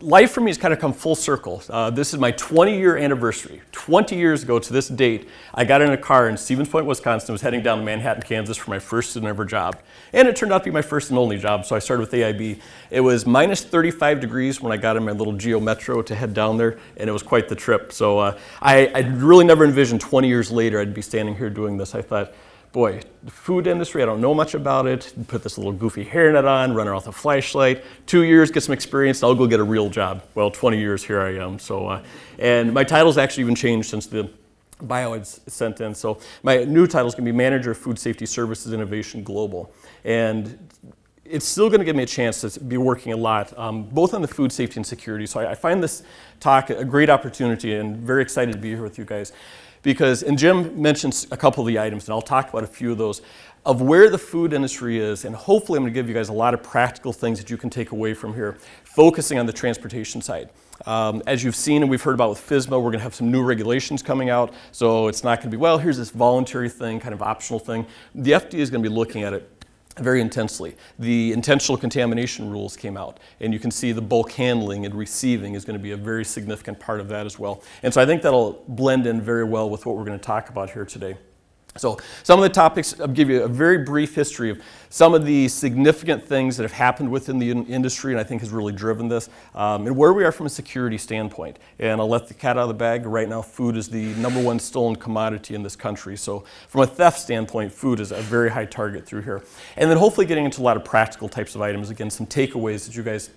Life for me has kind of come full circle. This is my 20-year anniversary. 20 years ago to this date, I got in a car in Stevens Point, Wisconsin, was heading down to Manhattan, Kansas for my first and ever job. And it turned out to be my first and only job, so I started with AIB. It was minus 35 degrees when I got in my little Geo Metro to head down there, and it was quite the trip. So I really never envisioned 20 years later I'd be standing here doing this. I thought, boy, the food industry, I don't know much about it. Put this little goofy hairnet on, run around with a flashlight. 2 years, get some experience, I'll go get a real job. Well, 20 years, here I am. So, and my title's actually even changed since the bio I sent in. So my new title is going to be Manager of Food Safety Services Innovation Global. And it's still going to give me a chance to be working a lot, both on the food safety and security. So I find this talk a great opportunity and very excited to be here with you guys. Because, and Jim mentions a couple of the items, and I'll talk about a few of those, of where the food industry is, and hopefully I'm going to give you guys a lot of practical things that you can take away from here, focusing on the transportation side. As you've seen and we've heard about with FSMA, we're going to have some new regulations coming out, so it's not going to be, well, here's this voluntary thing, kind of optional thing. The FDA is going to be looking at it very intensely. The intentional contamination rules came out, and you can see the bulk handling and receiving is going to be a very significant part of that as well. And so I think that'll blend in very well with what we're going to talk about here today. So some of the topics, I'll give you a very brief history of some of the significant things that have happened within the industry and I think has really driven this, and where we are from a security standpoint. And I'll let the cat out of the bag. Right now, food is the #1 stolen commodity in this country. So from a theft standpoint, food is a very high target through here. And then hopefully getting into a lot of practical types of items, again, some takeaways that you guys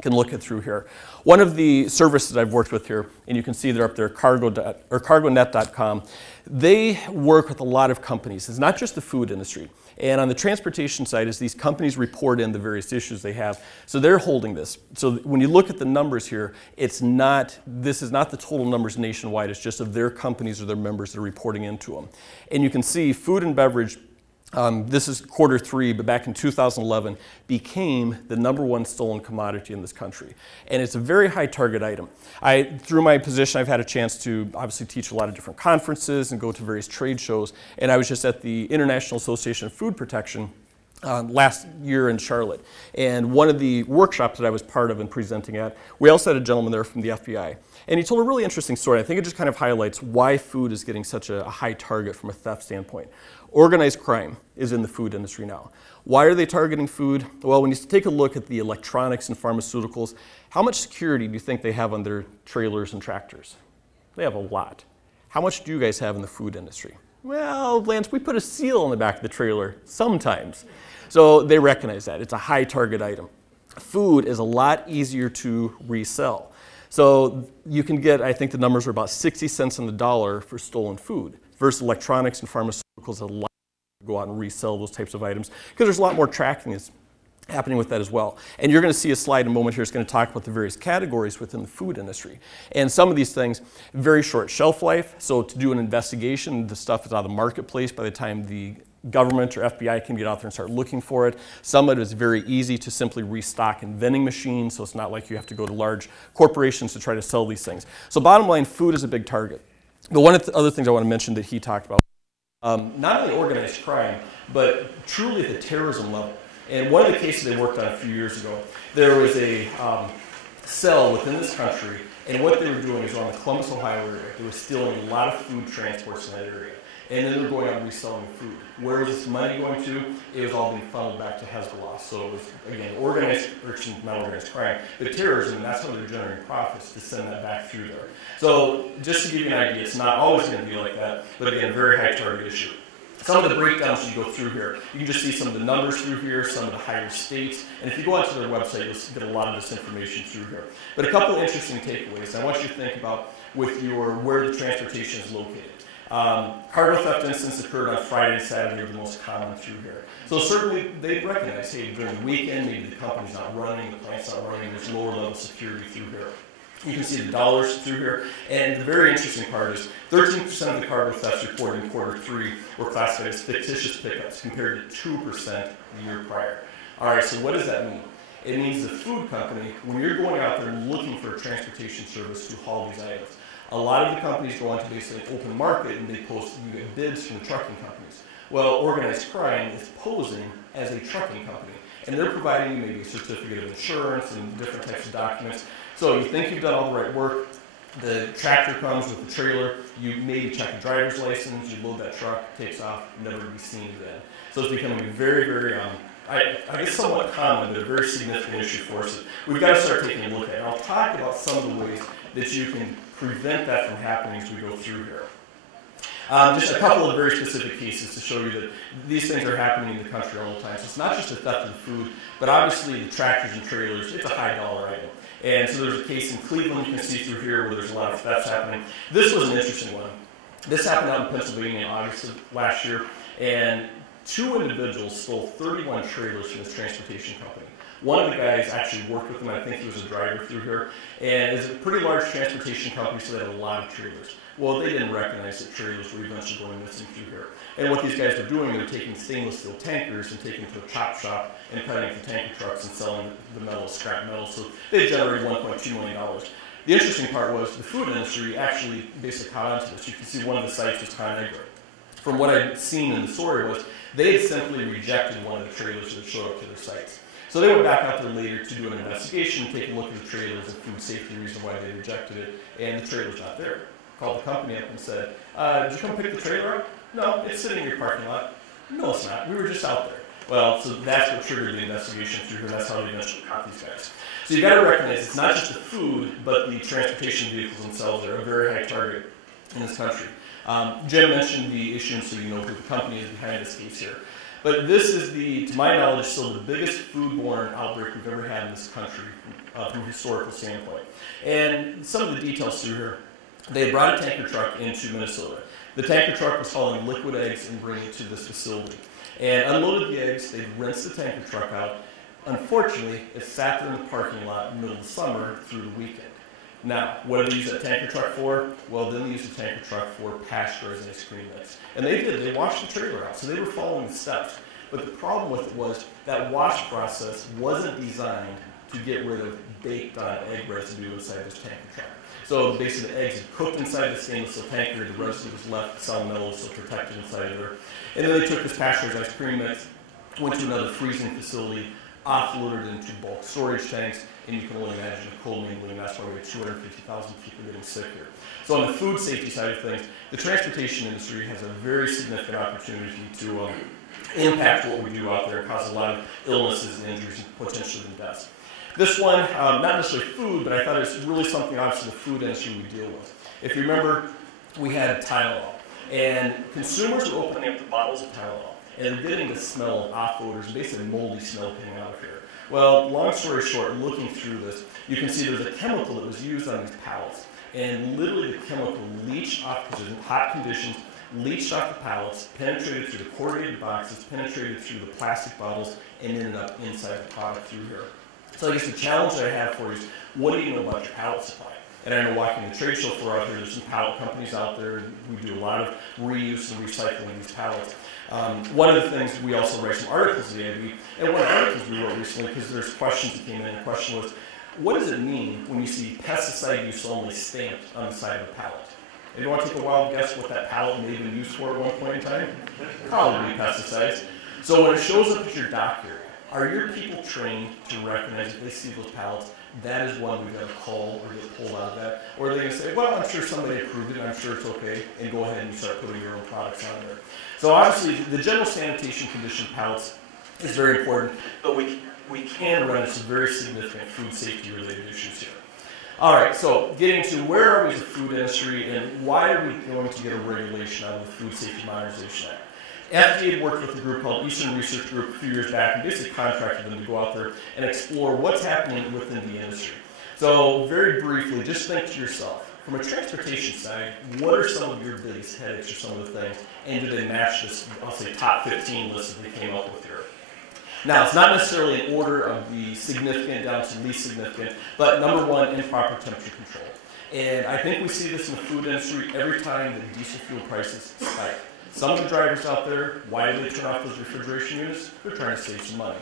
can look at through here. One of the services I've worked with here, and you can see they're up there, cargonet.com, they work with a lot of companies. It's not just the food industry. And on the transportation side is these companies report in the various issues they have. So they're holding this. So when you look at the numbers here, this is not the total numbers nationwide. It's just of their companies or their members that are reporting into them. And you can see food and beverage, this is Q3, but back in 2011, became the #1 stolen commodity in this country. And it's a very high target item. Through my position, I've had a chance to obviously teach a lot of different conferences and go to various trade shows. And I was just at the International Association of Food Protection last year in Charlotte. And one of the workshops that I was part of and presenting at, we also had a gentleman there from the FBI. And he told a really interesting story. I think it just kind of highlights why food is getting such a high target from a theft standpoint. Organized crime is in the food industry now. Why are they targeting food? Well, when you take a look at the electronics and pharmaceuticals, how much security do you think they have on their trailers and tractors? They have a lot. How much do you guys have in the food industry? Well, Lance, we put a seal on the back of the trailer sometimes. So they recognize that. It's a high target item. Food is a lot easier to resell. So you can get, I think the numbers are about 60 cents on the dollar for stolen food versus electronics and pharmaceuticals that allow you to go out and resell those types of items because there's a lot more tracking that's happening with that as well. And you're going to see a slide in a moment here that's going to talk about the various categories within the food industry. And some of these things, very short shelf life. So to do an investigation, the stuff is out of the marketplace by the time the government or FBI can get out there and start looking for it. Some of it is very easy to simply restock in vending machines, so it's not like you have to go to large corporations to try to sell these things. So bottom line, food is a big target. But one of the other things I want to mention that he talked about, not only organized crime, but truly at the terrorism level. And one of the cases they worked on a few years ago, there was a cell within this country, and what they were doing is on the Columbus, Ohio area, they were stealing a lot of food transports in that area. And then they're going out and reselling food. Where was this money going to? It was all being funneled back to Hezbollah. So it was, again, organized, or not organized crime, but terrorism, and that's how they're generating profits to send that back through there. So just to give you an idea, it's not always going to be like that, but again, a very high target issue. Some of the breakdowns you go through here, you can just see some of the numbers through here, some of the higher states, and if you go onto their website, you'll get a lot of this information through here. But a couple of interesting takeaways I want you to think about with your where the transportation is located. Cargo theft incidents occurred on Friday and Saturday are the most common through here. So certainly they recognize, hey, during the weekend, maybe the company's not running, the plant's not running, there's lower level security through here. You can see the dollars through here. And the very interesting part is 13% of the cargo thefts reported in Q3 were classified as fictitious pickups compared to 2% the year prior. All right, so what does that mean? It means the food company, when you're going out there and looking for a transportation service to haul these items, a lot of the companies go onto basically open market and they post, you get bids from the trucking companies. Well, organized crime is posing as a trucking company. And they're providing you maybe a certificate of insurance and different types of documents. So you think you've done all the right work, the tractor comes with the trailer, you maybe check a driver's license, you load that truck, takes off, never to be seen again. So it's becoming very, very, I guess somewhat common, but a very significant issue for us. We've got to start taking a look at it. And I'll talk about some of the ways that you can prevent that from happening as we go through here. Just a couple of very specific cases to show you that these things are happening in the country all the time. So it's not just the theft of the food, but obviously the tractors and trailers, it's a high dollar item. And so there's a case in Cleveland you can see through here where there's a lot of thefts happening. This was an interesting one. This happened out in Pennsylvania in August of last year, and 2 individuals stole 31 trailers from this transportation company. One of the guys actually worked with them, I think he was a driver through here, and it's a pretty large transportation company, so they had a lot of trailers. Well, they didn't recognize that trailers were eventually going missing through here. And what these guys are doing, they're taking stainless steel tankers and taking them to a chop shop and cutting into tanker trucks and selling the metal as scrap metal. So they generated $1.2 million. The interesting part was the food industry actually basically caught on to this. You can see one of the sites was ConAgra. From what I'd seen in the story was they had simply rejected one of the trailers that showed up to their sites. So they went back out there later to do an investigation, take a look at the trailers and food safety reason why they rejected it, and the trailer's not there. Called the company up and said, did you come pick the trailer up? No, it's sitting in your parking lot. No, it's not. We were just out there. Well, so that's what triggered the investigation through here. That's how they eventually caught these guys. So you've got to recognize it's not just the food, but the transportation vehicles themselves are a very high target in this country. Jim mentioned the issue, so you know who the company is behind this case here. But this is, to my knowledge, still the biggest foodborne outbreak we've ever had in this country from a historical standpoint. And some of the details through here. They had brought a tanker truck into Minnesota. The tanker truck was hauling liquid eggs and bringing it to this facility. And unloaded the eggs, they rinsed the tanker truck out. Unfortunately, it sat there in the parking lot in the middle of the summer through the weekend. Now, what did they use that tanker truck for? Well, then they used the tanker truck for pasteurized ice cream mix. And they did. They washed the trailer out, so they were following the steps. But the problem with it was that wash process wasn't designed to get rid of baked-on egg residue inside this tanker truck. So basically the eggs had cooked inside the stainless steel tanker, the residue was left, salmonella was still protected inside of there. And then they took this pasteurized ice cream mix, went to another freezing facility, offloaded it into bulk storage tanks, and you can only imagine the cold mingling. That's why we had 250,000 people getting sick here. So on the food safety side of things, the transportation industry has a very significant opportunity to impact what we do out there and cause a lot of illnesses and injuries and potentially even deaths. This one, not necessarily food, but I thought it was really something obviously the food industry we deal with. If you remember, we had Tylenol, and consumers were opening up the bottles of Tylenol, and they're getting the smell of off odors, basically moldy smell coming out of here. Well, long story short, looking through this, you can see there's a chemical that was used on these pallets, and literally the chemical leached off, because in hot conditions, leached off the pallets, penetrated through the corrugated boxes, penetrated through the plastic bottles, and ended up inside the product through here. So I guess the challenge that I have for you is, what do you know about your pallet supply? And I know walking the trade show floor out there, there's some pallet companies out there. We do a lot of reuse and recycling of these pallets. One of the things, we also write some articles in the AV, and one of the articles we wrote recently, because there's questions that came in, and the question was, what does it mean when you see pesticide use only stamped on the side of a pallet? And you want to take a wild guess what that pallet may have been used for at one point in time? Probably pesticides. So when it shows up at your dock here, are your people trained to recognize if they see those pallets, that is one we've got to call or get pulled out of that? Or are they going to say, well, I'm sure somebody approved it, I'm sure it's okay, and go ahead and start putting your own products on there? So obviously, the general sanitation condition pallets is very important, but we can run into some very significant food safety related issues here. All right, so getting to where are we as a food industry and why are we going to get a regulation out of the Food Safety Modernization Act? FDA had worked with a group called Eastern Research Group a few years back and basically contracted them to go out there and explore what's happening within the industry. So very briefly, just think to yourself, from a transportation side, what are some of your biggest headaches or some of the things, and do they match this, I'll say, top 15 list that they came up with here? Now, it's not necessarily in order of the significant down to least significant, but number one, improper temperature control. And I think we see this in the food industry every time the diesel fuel prices spike. Some of the drivers out there, why do they turn off those refrigeration units? They're trying to save some money.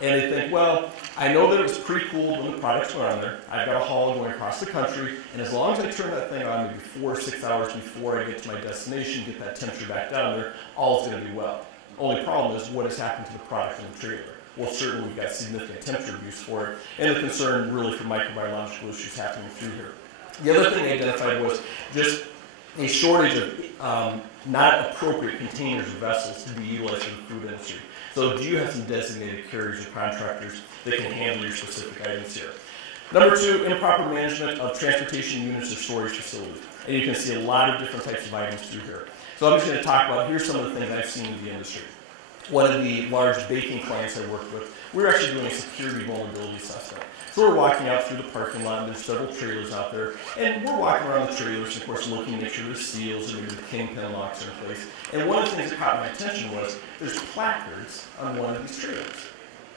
And they think, well, I know that it was pre-cooled when the products were on there. I've got a haul going across the country, and as long as I turn that thing on maybe 4 or 6 hours before I get to my destination, get that temperature back down there, all's going to be well. Only problem is what has happened to the product in the trailer. Well, certainly we've got significant temperature abuse for it, and the concern really for microbiological issues happening through here. The other thing they identified was just a shortage of not appropriate containers or vessels to be utilized in the food industry. So do you have some designated carriers or contractors that can handle your specific items here? Number two, improper management of transportation units or storage facilities. And you can see a lot of different types of items through here. So I'm just going to talk about, here's some of the things I've seen in the industry. One of the large baking clients I worked with, we were actually doing a security vulnerability assessment. So we're walking out through the parking lot, and there's several trailers out there, and we're walking around the trailers, of course, looking to make sure there's seals or maybe the kingpin locks are in place. And one of the things that caught my attention was there's placards on one of these trailers.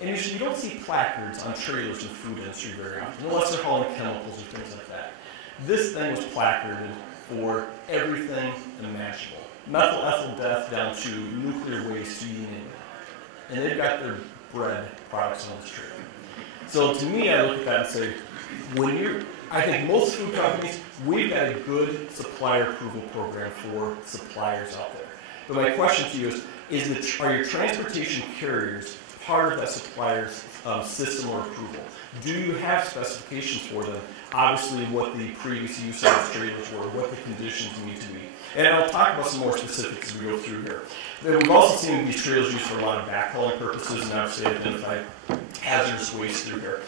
And usually you don't see placards on trailers in the food industry very often, unless they're hauling chemicals or things like that. This thing was placarded for everything imaginable. Methyl ethyl death down to nuclear waste, you name it. And they've got their bread products on this trailer. So to me, I look at that and say, I think most food companies, we've got a good supplier approval program for suppliers out there. But my question to you is are your transportation carriers part of that supplier's system or approval? Do you have specifications for them? Obviously, what the previous use of those trailers were, what the conditions need to be. And I'll talk about some more specifics as we go through here. We've also seen these trailers used for a lot of backhauling purposes, and obviously identify hazardous waste through here.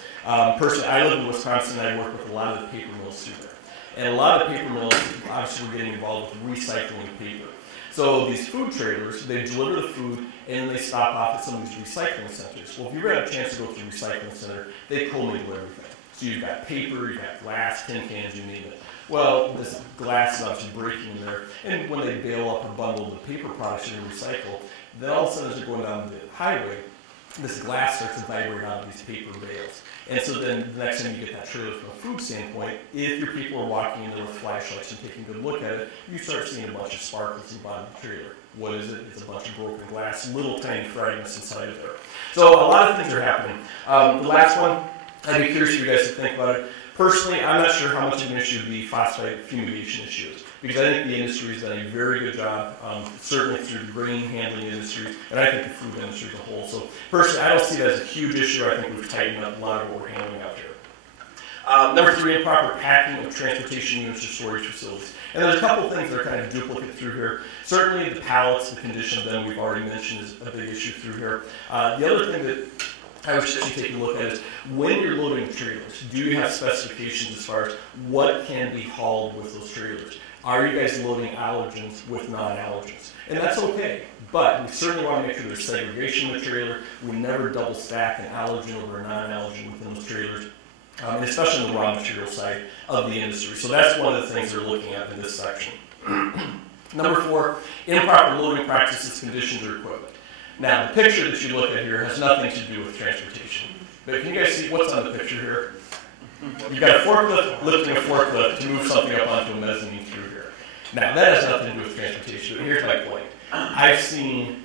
Personally, I live in Wisconsin, and I work with a lot of the paper mills through there. And a lot of paper mills, obviously, we're getting involved with recycling paper. So these food trailers, they deliver the food, and then they stop off at some of these recycling centers. Well, if you've ever had a chance to go to a recycling center, they commingle everything. So you've got paper, you've got glass, tin cans, you name it. Well, this glass is obviously breaking in there, and when they bail up or bundle the paper products you recycle, then all of a sudden as they're going down the highway, this glass starts to vibrate out of these paper bales. And so then the next time you get that trailer from a food standpoint, if your people are walking in there with flashlights and taking a good look at it, you start seeing a bunch of sparkles in the bottom of the trailer. What is it? It's a bunch of broken glass, little tiny fragments inside of there. So a lot of things are happening. The last one, I'd be curious for you guys to think about it. Personally, I'm not sure how much of an issue the phosphate fumigation issue is, because I think the industry has done a very good job, certainly through the grain handling industry, and I think the food industry as a whole. So personally, I don't see that as a huge issue. I think we've tightened up a lot of what we're handling out here. Number three, improper packing of transportation units or storage facilities. And there's a couple of things that are kind of duplicate through here. Certainly the pallets, the condition of them, we've already mentioned, is a big issue through here. The other thing that I would suggest you take a look at is when you're loading trailers, do you have specifications as far as what can be hauled with those trailers? Are you guys loading allergens with non-allergens? And that's okay, but we certainly want to make sure there's segregation in the trailer. We never double stack an allergen over a non-allergen within those trailers, and especially on the raw material side of the industry. So that's one of the things they're looking at in this section. Number four, improper loading practices, conditions, or equipment. Now, the picture that you look at here has nothing to do with transportation. But can you guys see what's on the picture here? You've got a forklift lifting a forklift to move something up onto a mezzanine through here. Now, that has nothing to do with transportation, but here's my point. I've seen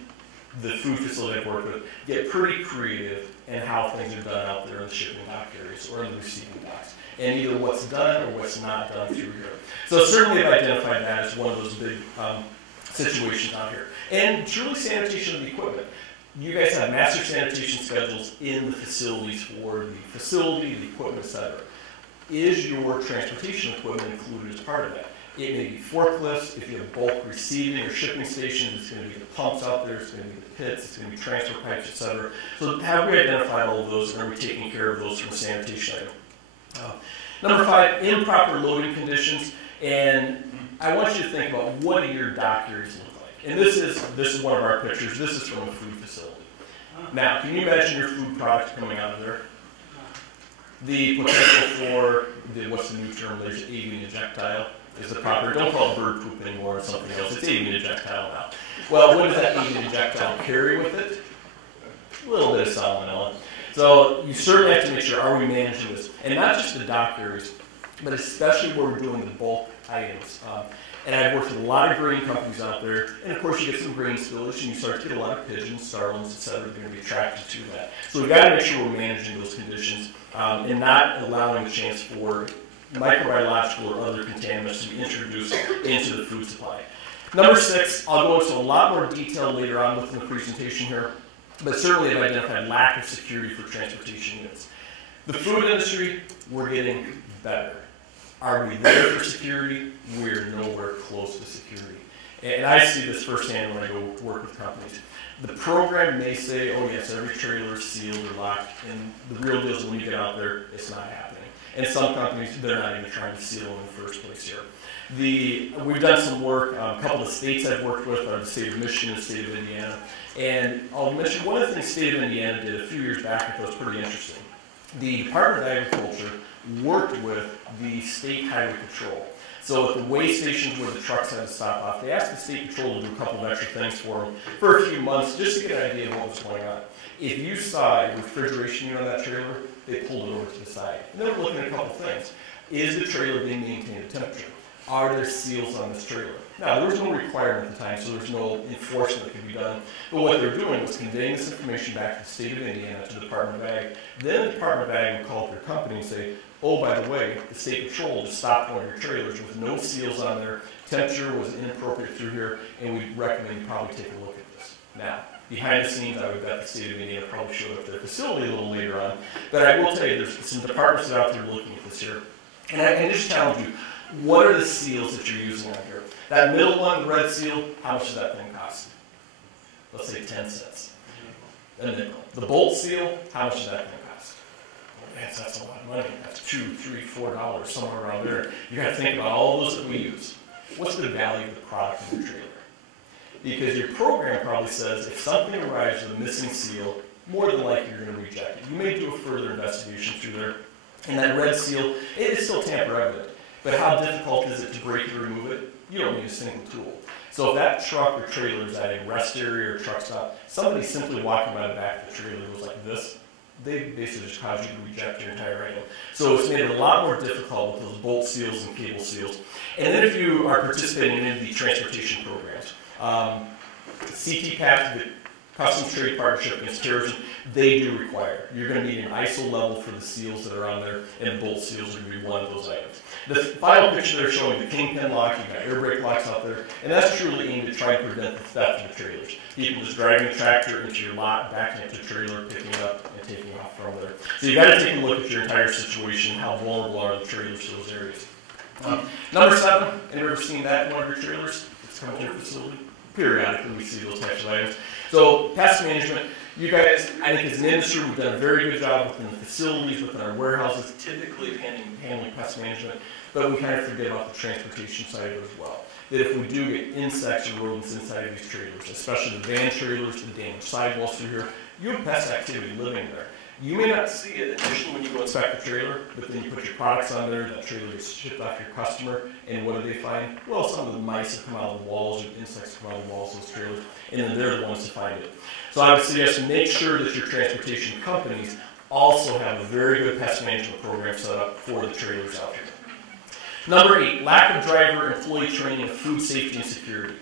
the food facility I've worked with get pretty creative in how things are done out there in the shipping dock areas or in the receiving docks, and either what's done or what's not done through here. So certainly I've identified that as one of those big situations out here. And truly sanitation of the equipment. You guys have master sanitation schedules in the facilities for the facility, the equipment, etc. Is your transportation equipment included as part of that? It may be forklifts. If you have bulk receiving or shipping stations, it's going to be the pumps out there, it's going to be the pits, it's going to be transfer pipes, etc. So have we identified all of those, and are we taking care of those from a sanitation item? Number five, improper loading conditions. And I want you to think about what do your dock areas look like. And this is one of our pictures. This is from a food facility. Now, can you imagine your food products coming out of there? The potential for what's the new term? There's avian ejectile. Is the proper, don't call it bird poop anymore or something else. It's avian ejectile now. Well, what does that avian ejectile carry with it? A little bit of salmonella. So you certainly have to make sure, are we managing this? And not just the dock areas, but especially where we're doing the bulk items. And I've worked with a lot of grain companies out there, and of course you get some grain spillage, and you start to get a lot of pigeons, starlings, etc. that are going to be attracted to that. So we've got to make sure we're managing those conditions and not allowing a chance for microbiological or other contaminants to be introduced into the food supply. Number 6, I'll go into a lot more detail later on within the presentation here, but certainly I've identified lack of security for transportation units. The food industry, we're getting better. Are we there for security? We're nowhere close to security. And I see this firsthand when I go work with companies. The program may say, oh yes, every trailer is sealed or locked, and the real deal is when you get out there, it's not happening. And some companies, they're not even trying to seal them in the first place here. We've done some work, a couple of states I've worked with are the state of Michigan and the state of Indiana. And I'll mention one of the things the state of Indiana did a few years back I thought was pretty interesting. The Department of Agriculture worked with the state highway patrol. So at the weigh stations where the trucks had to stop off, they asked the state patrol to do a couple of extra things for them for a few months just to get an idea of what was going on. If you saw a refrigeration unit on that trailer, they pulled it over to the side. And they were looking at a couple of things. Is the trailer being maintained at temperature? Are there seals on this trailer? Now, there was no requirement at the time, so there's no enforcement that could be done. But what they're doing was conveying this information back to the state of Indiana, to the Department of Ag. Then the Department of Ag would call up their company and say, oh, by the way, the state patrol just stopped one of your trailers with no seals on there, temperature was inappropriate through here, and we recommend you probably take a look at this. Now, behind the scenes, I would bet the state of Indiana probably showed up at their facility a little later on. But I will tell you, there's some departments out there looking at this here. And I can just challenge you, what are the seals that you're using on here? That middle one, the red seal, how much does that thing cost? Let's say 10 cents. A nickel. The bolt seal, how much does that thing cost? Well, that's a lot of money. That's $2, $3, $4, somewhere around there. You got to think about all those that we use. What's the value of the product in the trailer? Because your program probably says if something arrives with a missing seal, more than likely you're going to reject it. You may do a further investigation through there. And that red seal, it is still tamper evident. But how difficult is it to break and remove it? You don't need a single tool. So if that truck or trailer is at a rest area or truck stop, somebody simply walking by the back of the trailer goes like this, they basically just cause you to reject your entire item. So it's made it a lot more difficult with those bolt seals and cable seals. And then if you are participating in the transportation programs, CTPAT, the Customs Trade Partnership Against Terrorism, they do require. You're going to need an ISO level for the seals that are on there, and bolt seals are going to be one of those items. The final picture they're showing the kingpin lock, you've got air brake locks out there, and that's truly aimed to try to prevent the theft of the trailers. People just driving a tractor into your lot, backing up to a trailer, picking it up, and taking off from there. So you've got to take a look at your entire situation, how vulnerable are the trailers to those areas. Number 7, anyone ever seen that in one of your trailers? It's coming to your facility. Periodically we see those types of items. So pest management, you guys, I think as an industry, we've done a very good job within the facilities, within our warehouses, typically handling pest management, but we kind of forget about the transportation side of it as well. That if we do get insects or rodents inside of these trailers, especially the van trailers, the damaged sidewalls through here, you have pest activity living there. You may not see it initially when you go inspect the trailer, but then you put your products on there, that trailer gets shipped off to your customer, and what do they find? Well, some of the mice have come out of the walls, or insects come out of the walls of those trailers, and then they're the ones to find it. So I would suggest make sure that your transportation companies also have a very good pest management program set up for the trailers out here. Number 8, lack of driver employee training in food safety and security.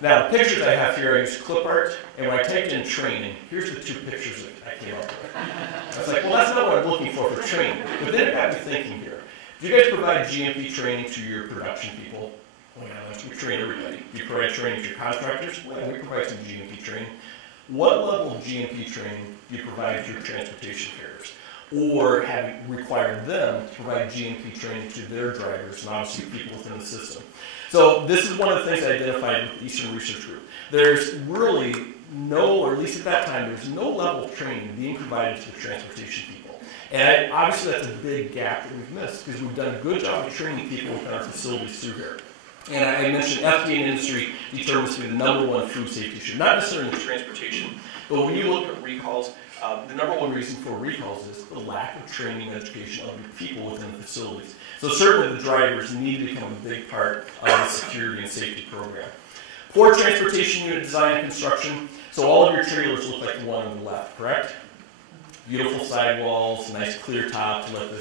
Now, the pictures I have here, I used clip art, and when I typed in training, here's the 2 pictures that I came up with. I was like, well, that's not what I'm looking for training. But then it got me thinking here. Do you guys provide GMP training to your production people? Well, yeah, we train everybody. Do you provide training to your contractors? Well, yeah, we provide some GMP training. What level of GMP training do you provide to your transportation carriers? Or have you required them to provide GMP training to their drivers and obviously people within the system? So this is one of the things I identified with the Eastern Research Group. There's really no, or at least at that time, there's no level of training being provided to the transportation people. And obviously that's a big gap that we've missed because we've done a good job of training people within our facilities through here. And I mentioned FDA and industry determines to be the #1 food safety issue, not necessarily in transportation, but when you look at recalls, the #1 reason for recalls is the lack of training and education of your people within the facilities. So certainly the drivers need to become a big part of the security and safety program. Poor transportation unit design and construction. So all of your trailers look like the one on the left, correct? Beautiful sidewalls, nice clear top to let the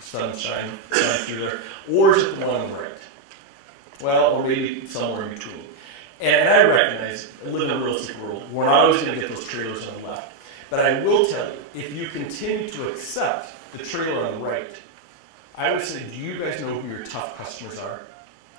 sun shine through there. Or is it the one on the right? Well, or maybe somewhere in between. And I recognize, I live in a realistic world, we're not always going to get those trailers on the left. But I will tell you, if you continue to accept the trailer on the right, I would say, do you guys know who your tough customers are?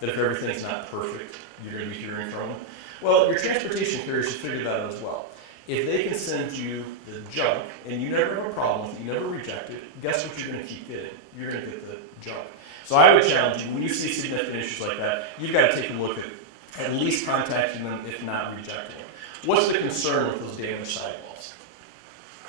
that if everything's not perfect, you're going to be hearing from them. Well, your transportation carriers should figure that out as well. If they can send you the junk and you never have a problem with it, you never reject it, guess what you're going to keep getting? You're going to get the junk. So I would challenge you, when you see significant issues like that, you've got to take a look at least contacting them, if not rejecting them. What's the concern with those damaged sidewalls?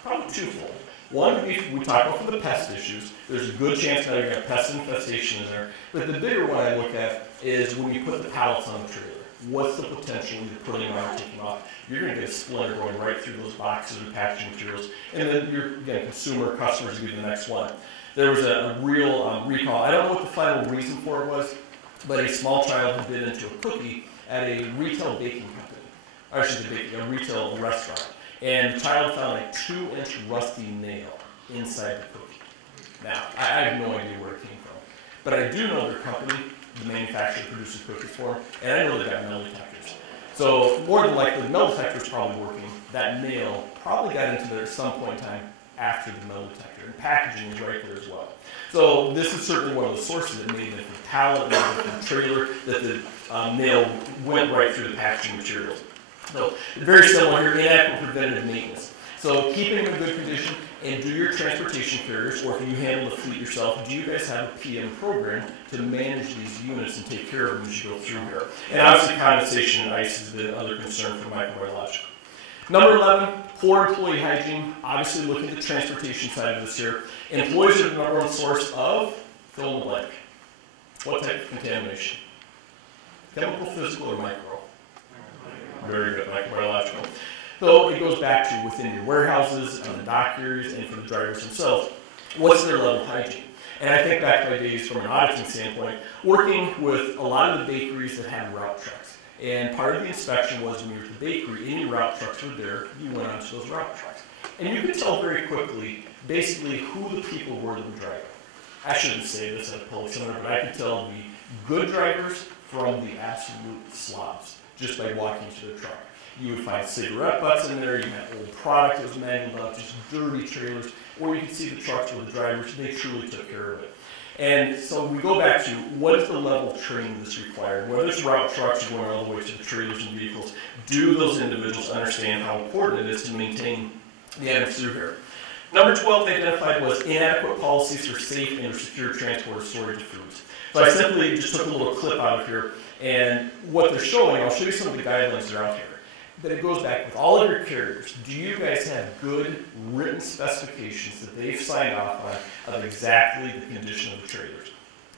Probably twofold. One, we talk about for the pest issues. There's a good chance now you're going to have pest infestation in there. But the bigger one I look at is when you put the pallets on the trailer. What's the potential of putting them on or taking them off? You're going to get a splinter going right through those boxes of packaging materials. And then you're, again, customers will be the next one. There was a real recall. I don't know what the final reason for it was, but a small child had bit into a cookie at a retail baking company. Or I should say a retail restaurant. And the child found a 2-inch rusty nail inside the cookie. Now, I have no idea where it came from. But I do know their company, the manufacturer produces cookies for them, and I know they've got metal detectors. So more than likely, the metal detector is probably working. That nail probably got into there at some point in time after the metal detector, and packaging is right there as well. So this is certainly one of the sources that made it from the pallet, made it from the trailer, that the nail went right through the packaging materials. So very similar here, inadequate preventative maintenance. So keeping them in good condition, and do your transportation carriers, or if you handle the fleet yourself, do you guys have a PM program to manage these units and take care of them as you go through here? And obviously condensation and ice is the other concern for microbiological. Number 11, poor employee hygiene. Obviously looking at the transportation side of this here. Employees are the number one source of fill in the blank. What type of contamination? Chemical, physical, or micro? Very good, microbiological. So it goes back to within your warehouses, on the dock areas, and for the drivers themselves. What's their level of hygiene? And I think back to my days from an auditing standpoint, working with a lot of the bakeries that had route trucks. And part of the inspection was when you were at the bakery, any route trucks were there, you went onto those route trucks. And you could tell very quickly, basically, who the people were that were driving. I shouldn't say this at a public seminar, but I could tell the good drivers from the absolute slobs just by walking to the truck. You would find cigarette butts in there, you had old product that was mangled up, just dirty trailers, or you could see the trucks with the drivers, they truly took care of it. And so we go back to what is the level of training that's required? Whether it's route trucks going all the way to the trailers and vehicles, do those individuals understand how important it is to maintain the items through here? Number 12 they identified was inadequate policies for safe and secure transport or storage of foods. So I simply just took a little clip out of here, and what they're showing, I'll show you some of the guidelines that are out here. But it goes back with all of your carriers. Do you guys have good written specifications that they've signed off on of exactly the condition of the trailers?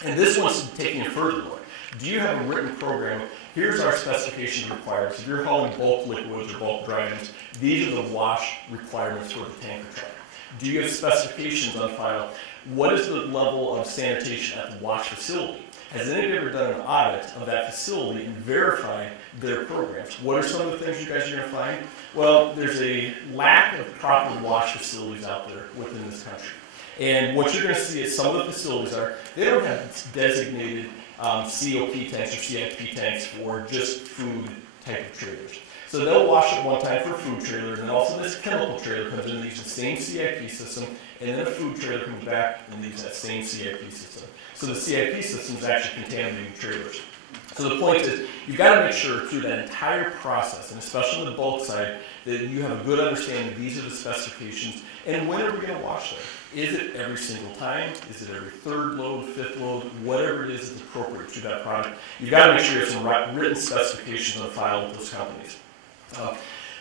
And this one's taking it furthermore. Do you have a written program? Here's our specification requirements. If you're hauling bulk liquids or bulk dry items, these are the wash requirements for the tanker truck. Do you have specifications on file? What is the level of sanitation at the wash facility? Has anybody ever done an audit of that facility and verified their programs? What are some of the things you guys are going to find? Well, there's a lack of proper wash facilities out there within this country. And what you're going to see is some of the facilities they don't have designated COP tanks or CIP tanks for just food type of trailers. So they'll wash it one time for a food trailer, and then also this chemical trailer comes in and uses the same CIP system, and then a food trailer comes back and uses that same CIP system. So the CIP system is actually contaminating trailers. So the point is, you've got to make sure through that entire process, and especially on the bulk side, that you have a good understanding of these are the specifications, and when are we going to wash them? Is it every single time? Is it every third load, fifth load? Whatever it is that's appropriate to that product. You've got to make sure you have some written specifications on file with those companies.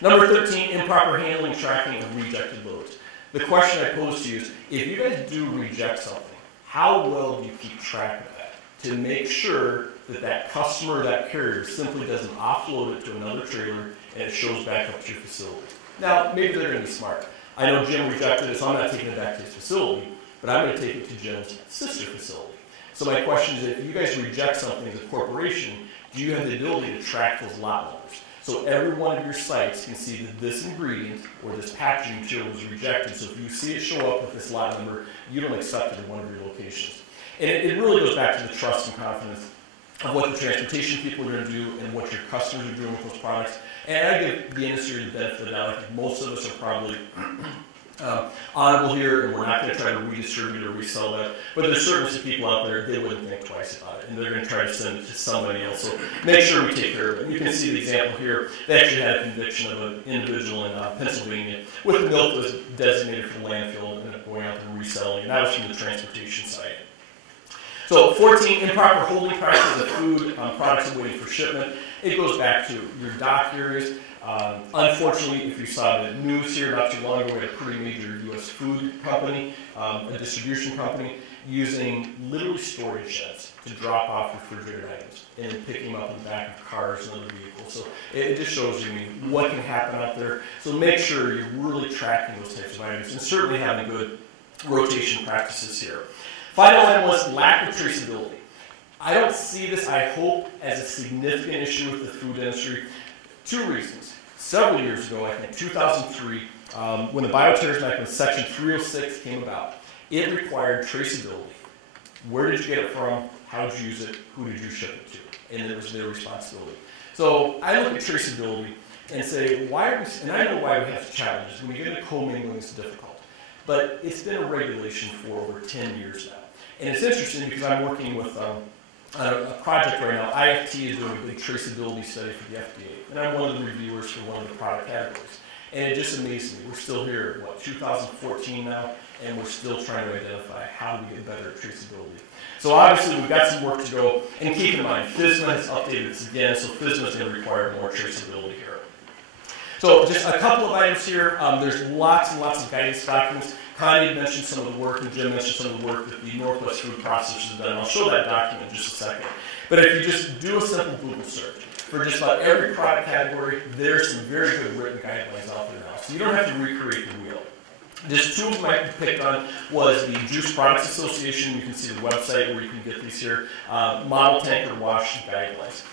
Number 13, improper handling, tracking of rejected loads. The question I pose to you is, if you guys do reject something, how well do you keep track of that to make sure that that customer or that carrier simply doesn't offload it to another trailer and it shows back up to your facility? Now, maybe they're going to be smart. I know Jim rejected it, so I'm not taking it back to his facility, but I'm going to take it to Jim's sister facility. So my question is, if you guys reject something as a corporation, do you have the ability to track those lot numbers? So every one of your sites can see that this ingredient or this packaging material was rejected. So if you see it show up with this lot number, you don't accept it in one of your locations. And it really goes back to the trust and confidence of what the transportation people are going to do and what your customers are doing with those products. And I give the industry the benefit of the doubt. I think most of us are probably honorable here, and we're not going to try to redistribute or resell that. But there's certainly some people out there, they wouldn't think twice about it, and they're going to try to send it to somebody else. So make sure we take care of it. You can see the example here. They actually had a conviction of an individual in Pennsylvania with milk that was designated for landfill and ended up going out and reselling, and that was from the transportation side. So 14, improper holding practices of food products awaiting for shipment. It goes back to your dock areas. Unfortunately, if you saw the news here not too long ago, we had a pretty major U.S. food company, a distribution company, using literally storage sheds to drop off refrigerated items and then pick them up in the back of cars and other vehicles. So it just shows you what can happen out there. So make sure you're really tracking those types of items and certainly having good rotation practices here. Final item was lack of traceability. I don't see this, I hope, as a significant issue with the food industry. Two reasons. Several years ago, I think 2003, when the Bioterrorism Act with Section 306 came about, it required traceability. Where did you get it from? How did you use it? Who did you ship it to? And it was their responsibility. So I look at traceability and say, why are we, and I know why we have challenges. When you get into commingling, it's difficult. But it's been a regulation for over 10 years now. And it's interesting because I'm working with a project right now. IFT is doing a big traceability study for the FDA. And I'm one of the reviewers for one of the product categories. And it just amazes me. We're still here, what, 2014 now, and we're still trying to identify how do we get better at traceability. So obviously we've got some work to go. And keep in mind, FSMA has updated this again, so FSMA is going to require more traceability here. So just a couple of items here. There's lots and lots of guidance documents. Connie mentioned some of the work, and Jim mentioned some of the work that the Northwest Food Processors have done. I'll show that document in just a second. But if you just do a simple Google search, for just about every product category, there's some very good written guidelines out there now. So you don't have to recreate the wheel. Just two of them I picked on was the Juice Products Association. You can see the website where you can get these here. Model tanker wash guidelines.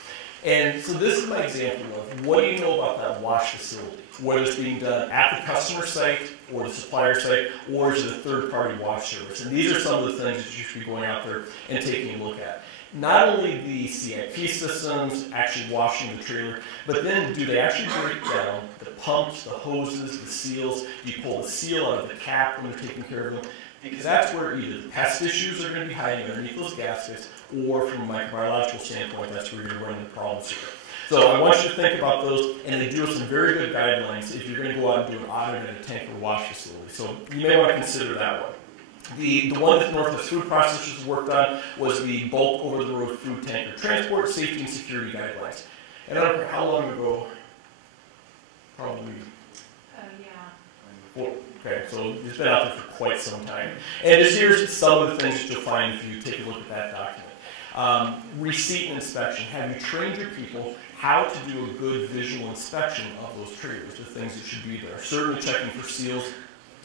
And so this is my example of what do you know about that wash facility? Whether it's being done at the customer site or the supplier site, or is it a third-party wash service? And these are some of the things that you should be going out there and taking a look at. Not only the CIP systems actually washing the trailer, but then do they actually break down the pumps, the hoses, the seals? Do you pull the seal out of the cap when they're taking care of them? Because that's where either the pest issues are going to be hiding underneath those gaskets, or from a microbiological standpoint, that's where you're running the problems here. So I want you to think about those, and they do have some very good guidelines if you're going to go out and do an audit at a tanker wash facility. So you may want to consider that one. The one that Northwest Food Processors worked on was the bulk over-the-road food tanker transport, safety, and security guidelines. And I don't know how long ago, probably. Okay, so it's been out there for quite some time. And just here's some of the things that you'll find if you take a look at that document. Receipt and inspection. Have you trained your people how to do a good visual inspection of those trailers, the things that should be there? Certainly checking for seals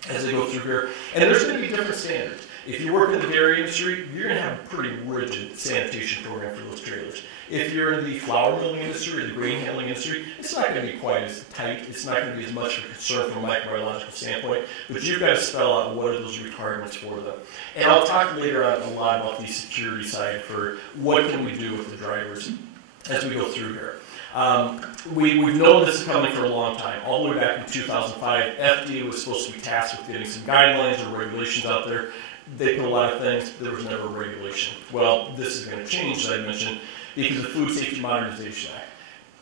as they go through here. And there's going to be different standards. If you work in the dairy industry, you're going to have a pretty rigid sanitation program for those trailers. If you're in the flour milling industry or the grain handling industry, it's not going to be quite as tight. It's not going to be as much of a concern from a microbiological standpoint, but you've got to spell out what are those requirements for them. And I'll talk later on a lot about the security side for what can we do with the drivers as we go through here. We've known this is coming for a long time. All the way back in 2005, FDA was supposed to be tasked with getting some guidelines or regulations out there. They put a lot of things, there was never a regulation. Well, this is going to change, as I mentioned, because the Food Safety Modernization Act.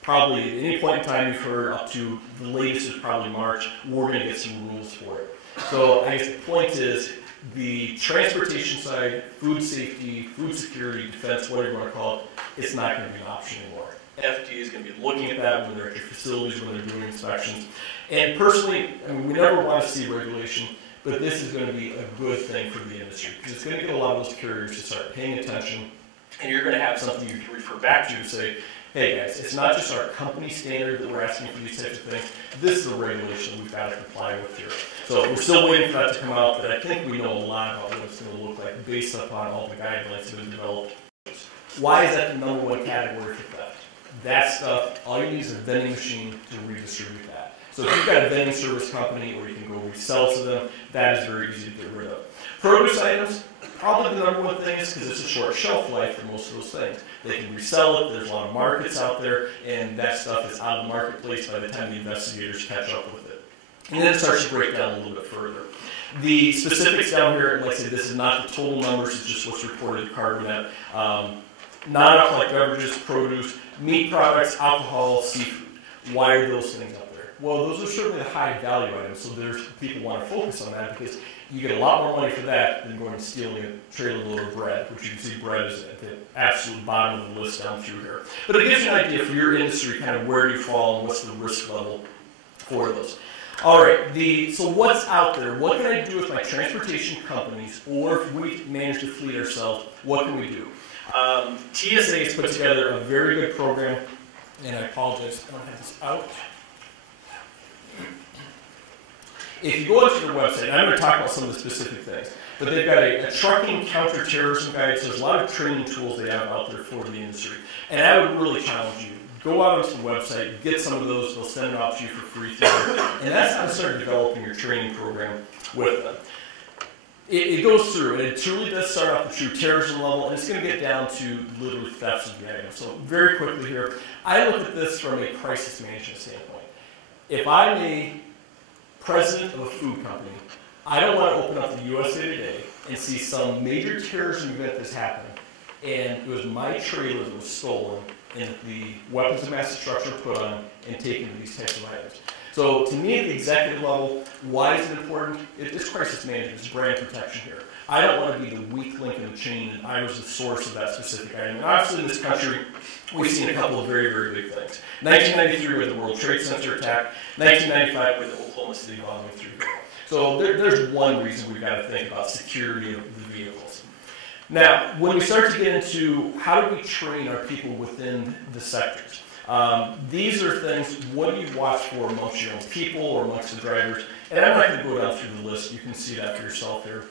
Probably at any point in time you've heard, up to the latest is probably March, we're going to get some rules for it. So I guess the point is, the transportation side, food safety, food security, defense, whatever you want to call it, it's not going to be an option anymore. FDA is going to be looking at that when they're at your facilities, when they're doing inspections. And personally, I mean, we never want to see regulation, but this is going to be a good thing for the industry, because it's going to get a lot of those carriers to start paying attention, and you're going to have something you can refer back to say, hey guys, it's not just our company standard that we're asking for these types of things, this is a regulation we've got to comply with here. So we're still waiting for that to come out, but I think we know a lot about what it's going to look like based upon all the guidelines that have been developed. Why is that the #1 category for theft? That stuff, all you need is a vending machine to redistribute that. So if you've got a vending service company or you can go resell to them, that is very easy to get rid of. Produce items, probably the #1 thing is because it's a short shelf life for most of those things. They can resell it, there's a lot of markets out there, and that stuff is out of the marketplace by the time the investigators catch up with it. And then it starts to break down a little bit further. The specifics down here, like I said, this is not the total numbers, it's just what's reported to CarbonNet. Non-alcoholic beverages, produce, meat products, alcohol, seafood. Why are those things up there? Well, those are certainly the high value items, so people want to focus on that because you get a lot more money for that than going and stealing a trailer load of bread, which you can see bread is at the absolute bottom of the list down through here. But it gives you an idea for your industry, kind of where you fall and what's the risk level for those. All right, so what's out there? What can I do with my transportation companies, or if we manage to fleet ourselves, what can we do? TSA has put together a very good program, and I apologize, I don't have this out. If you go onto their website, and I'm going to talk about some of the specific things, but they've got a trucking counterterrorism guide, so there's a lot of training tools they have out there for the industry. And I would really challenge you. Go out onto the website, get some of those, they'll send it out to you for free. And that's how to start developing your training program with them. It goes through, and it truly does start off the true terrorism level, and it's going to get down to literally thefts of the item. So very quickly here, I look at this from a crisis management standpoint. If I'm a president of a food company, I don't want to open up the USA Today and see some major terrorism event that's happening, and it was my trailer that was stolen, and the weapons of mass destruction are put on and taken to these types of items. So to me, at the executive level, why is it important? It's crisis management, it's brand protection here. I don't want to be the weak link in the chain, and I was the source of that specific item. And obviously in this country, we've seen a couple of very, very big things. 1993 with the World Trade Center attack, 1995 with the Oklahoma City bombing through here. So there's one reason we've got to think about security of the vehicles. Now, when we start to get into how do we train our people within the sectors, these are things, what do you watch for amongst your own people or amongst the drivers? And I'm not going to go down through the list. You can see that for yourself here.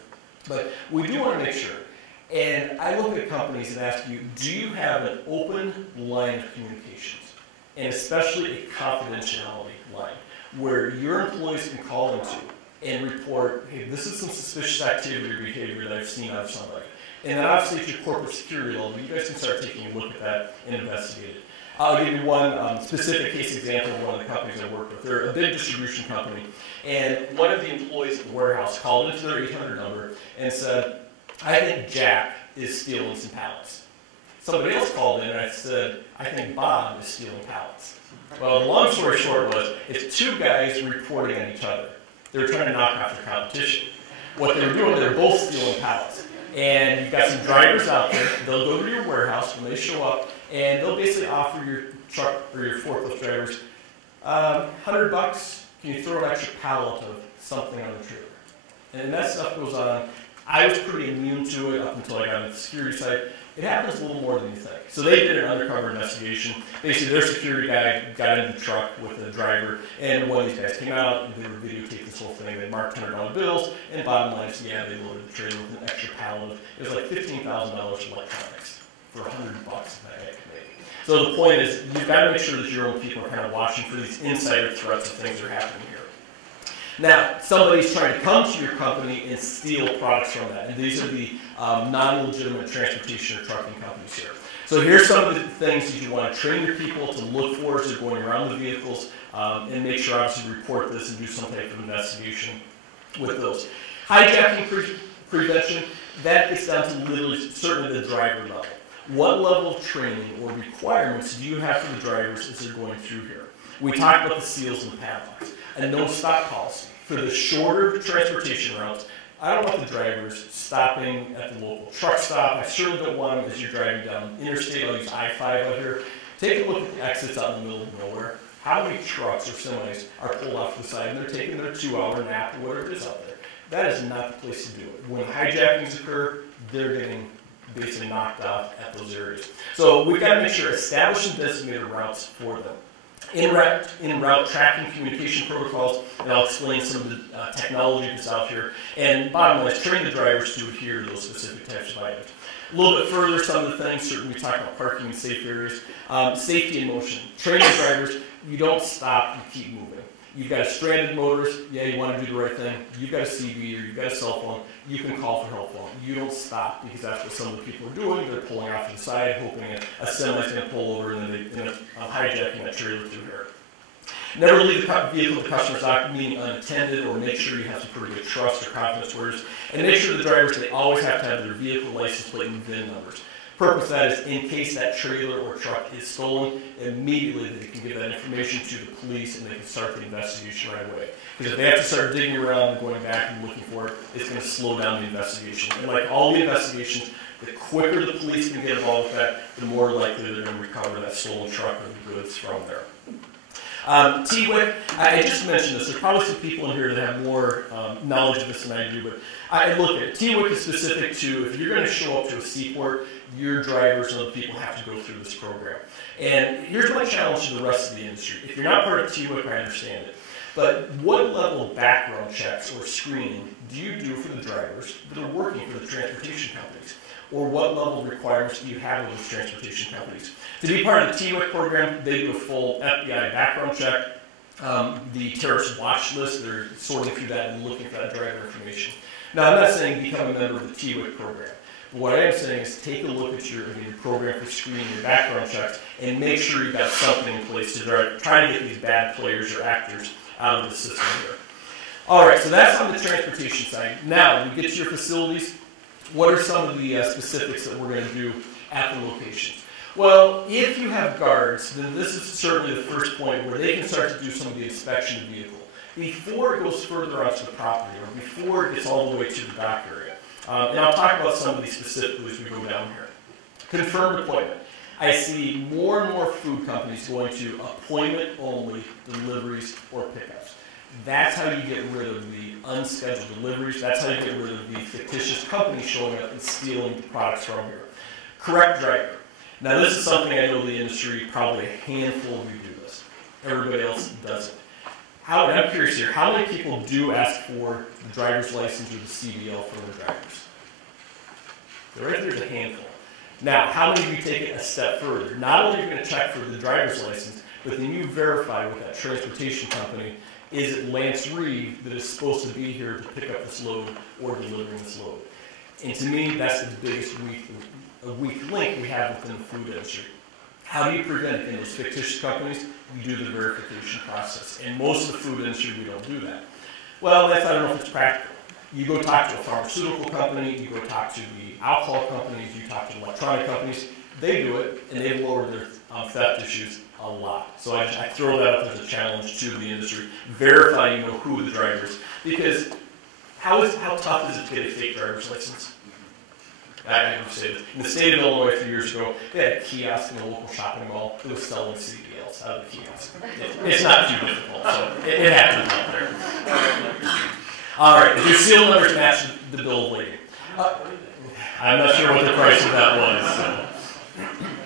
But we do want to make sure. And I look at companies and ask you, do you have an open line of communications? And especially a confidentiality line where your employees can call into and report, hey, this is some suspicious activity or behavior that I've seen out of somebody. And then obviously at your corporate security level, you guys can start taking a look at that and investigate it. I'll give you one specific case example of one of the companies I work with. They're a big distribution company, and one of the employees at the warehouse called into their 800 number and said, I think Jack is stealing some pallets. Somebody else called in and I said, I think Bob is stealing pallets. Well, the long story short was, it's two guys reporting on each other. They were trying to knock off their competition. What they were doing, they were both stealing pallets. And you've got some drivers out there, they'll go to your warehouse when they show up, and they'll basically offer your truck or your forklift drivers, $100, can you throw an extra pallet of something on the trailer? And that stuff goes on. I was pretty immune to it up until I got on the security side. It happens a little more than you think. So they did an undercover investigation. Basically, their security guy got into the truck with the driver, and one of these guys came out, and they were videotaping this whole thing. They marked $100 bills, and bottom line is, yeah, they loaded the trailer with an extra pallet. It was like $15,000 for electronics for $100 that guy could make. So the point is, you've got to make sure that your own people are kind of watching for these insider threats of things that are happening here. Now, somebody's trying to come to your company and steal products from that. And these are the non-legitimate transportation or trucking companies here. So here's some of the things that you want to train your people to look for as they're going around the vehicles, and make sure, obviously, you report this and do some type of investigation with those. Hijacking prevention, that gets down to literally certainly the driver level. What level of training or requirements do you have for the drivers as they're going through here? We talked about the seals and padlocks. A no-stop policy. For the shorter transportation routes, I don't want the drivers stopping at the local truck stop. I certainly don't want them as you're driving down interstate. I'll use I-5 out here. Take a look at the exits out in the middle of nowhere. How many trucks or semis are pulled off to the side and they're taking their 2-hour nap or whatever it is out there? That is not the place to do it. When hijackings occur, they're getting basically knocked off at those areas. So we've got to make sure establishing designated routes for them. In-route tracking communication protocols, and I'll explain some of the technology that's out here. And bottom line is train the drivers to adhere to those specific types of items. A little bit further, some of the things, certainly we talk about parking in safe areas. Safety in motion. Train the drivers, you don't stop, you keep moving. You've got a stranded motorist, yeah, you want to do the right thing. You've got a CB or you've got a cell phone, you can call for help phone. You don't stop because that's what some of the people are doing. They're pulling off to the side, hoping a semi's going to pull over and then they end up hijacking that trailer through here. Never leave the vehicle the customer's occupancy unattended, or make sure you have some pretty good trust or confidence orders. And make sure the drivers, they always have to have their vehicle license plate and VIN numbers. Purpose of that is in case that trailer or truck is stolen, immediately they can give that information to the police and they can start the investigation right away. Because if they have to start digging around and going back and looking for it, it's going to slow down the investigation. And like all the investigations, the quicker the police can get involved with that, the more likely they're going to recover that stolen truck or the goods from there. TWIC, I just mentioned this. There's probably some people in here that have more knowledge of this than I do, but I look at it. TWIC is specific to if you're going to show up to a seaport, your drivers and other people have to go through this program. And here's my challenge to the rest of the industry. If you're not part of TWIC, I understand it. But what level of background checks or screening do you do for the drivers that are working for the transportation companies? Or what level of requirements do you have of those transportation companies? To be part of the TWIC program, they do a full FBI background check. The terrorist watch list, they're sorting through that and looking for that driver information. Now, I'm not saying become a member of the TWIC program. What I am saying is take a look at your program for screening your background checks and make sure you've got something in place to try to get these bad players or actors out of the system here. All right, so that's on the transportation side. Now, we get to your facilities. What are some of the specifics that we're going to do at the locations? Well, if you have guards, then this is certainly the first point where they can start to do some of the inspection of the vehicle before it goes further onto the property or before it gets all the way to the dock area. And I'll talk about some of these specifically as we go down here. Confirmed appointment. I see more and more food companies going to appointment-only deliveries or pickups. That's how you get rid of the unscheduled deliveries. That's how you get rid of the fictitious companies showing up and stealing products from here. Correct driver. Now, this is something I know the industry, probably a handful of you do this. Everybody else doesn't. I'm curious here, how many people do ask for the driver's license or the CDL for their drivers? Right there's a handful. Now, how many of you take it a step further? Not only are you going to check for the driver's license, but then you verify with that transportation company, is it Lance Reeve that is supposed to be here to pick up this load or delivering this load? And to me, that's the biggest weak link we have within the food industry. How do you prevent it in those fictitious companies? You do the verification process. And most of the food industry, we don't do that. Well, I don't know if it's practical. You go talk to a pharmaceutical company, you go talk to the alcohol companies, you talk to electronic companies. They do it, and they've lowered their theft issues a lot. So I throw that up as a challenge to the industry. Verify you know who the driver is. Because how tough is it to get a fake driver's license? I have to say this. In the state of Illinois a few years ago, they had a kiosk in a local shopping mall that was selling CDLs out of the kiosk. It's not too difficult, so it happens out there. All right, do seal numbers match the bill of lading? I'm not sure what the price of that was.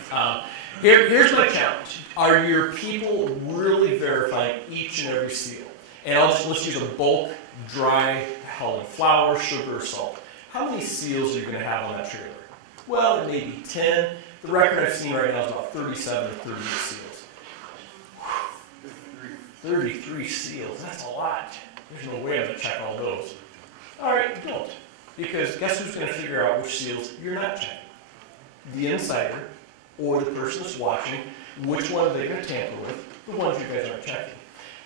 So. Here's my challenge. Are your people really verifying each and every seal? And let's use a bulk, dry, held in flour, sugar, or salt. How many seals are you going to have on that trailer? Well, it may be 10. The record I've seen right now is about 37 or 38 seals. 33 seals, that's a lot. There's no way I'm going to check all those. All right, don't. Because guess who's going to figure out which seals you're not checking? The insider or the person that's watching, which one are they going to tamper with? The ones you guys aren't checking.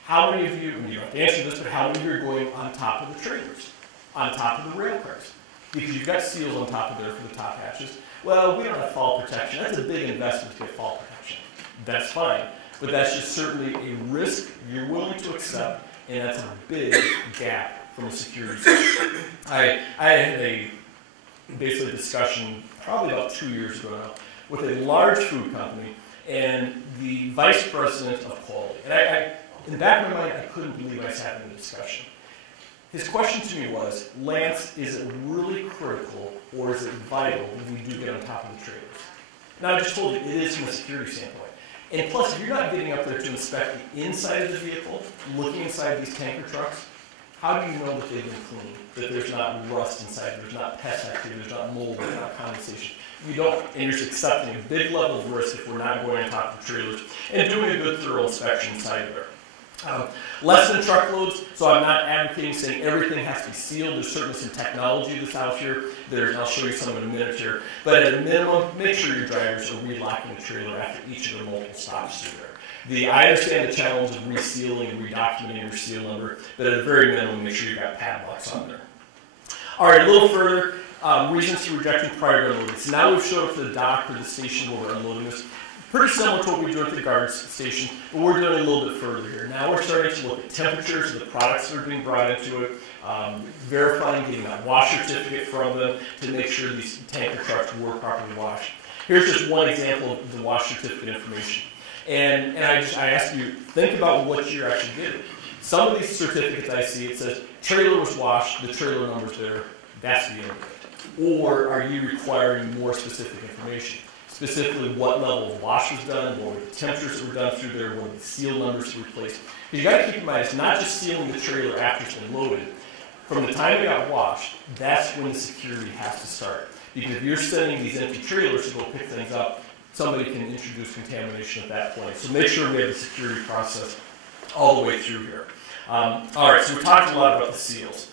How many of you, and you don't have to answer this, but how many of you are going on top of the trailers? On top of the rail cars? Because you've got seals on top of there for the top hatches. Well, we don't have fall protection. That's a big investment to get fall protection. That's fine. But that's just certainly a risk you're willing to accept, and that's a big gap from a security standpoint. I had a basically discussion probably about 2 years ago now with a large food company and the vice president of quality. And in the back of my mind, I couldn't believe I was having a discussion. His question to me was, Lance, is it really critical or is it vital when we do get on top of the trailers? Now, I just told you, it is from a security standpoint. And plus, if you're not getting up there to inspect the inside of the vehicle, looking inside these tanker trucks, how do you know that they've been cleaned, that there's not rust inside, there's not pest activity, there's not mold, there's not condensation? You don't, and you're just accepting a big level of risk if we're not going on top of the trailers and doing a good thorough inspection inside of there. Less than truckloads, so I'm not advocating saying everything has to be sealed. There's certainly some technology that's out here. I'll show you some in a minute here. But at a minimum, make sure your drivers are relocking the trailer after each of their multiple stops through there. I understand the challenge of resealing and redocumenting your seal number, but at a very minimum, make sure you've got padlocks on there. All right, a little further, reasons for rejecting prior to unloading. So now we've showed up to the dock or the station where we're unloading this. Pretty similar to what we do at the guards station, but we're doing it a little bit further here. Now we're starting to look at temperatures of the products that are being brought into it, verifying, getting that wash certificate from them to make sure these tanker trucks were properly washed. Here's just one example of the wash certificate information. And I ask you, think about what you're actually getting. Some of these certificates I see, it says trailer was washed, the trailer number's there, that's the end of it. Or are you requiring more specific information? Specifically, what level of wash was done, what were the temperatures that were done through there, what were the seal numbers replaced. Because you got to keep in mind, it's not just sealing the trailer after it's been loaded. From the time it got washed, that's when the security has to start. Because if you're sending these empty trailers to go pick things up, somebody can introduce contamination at that point. So make sure we have the security process all the way through here. All right, so we talked a lot about the seals.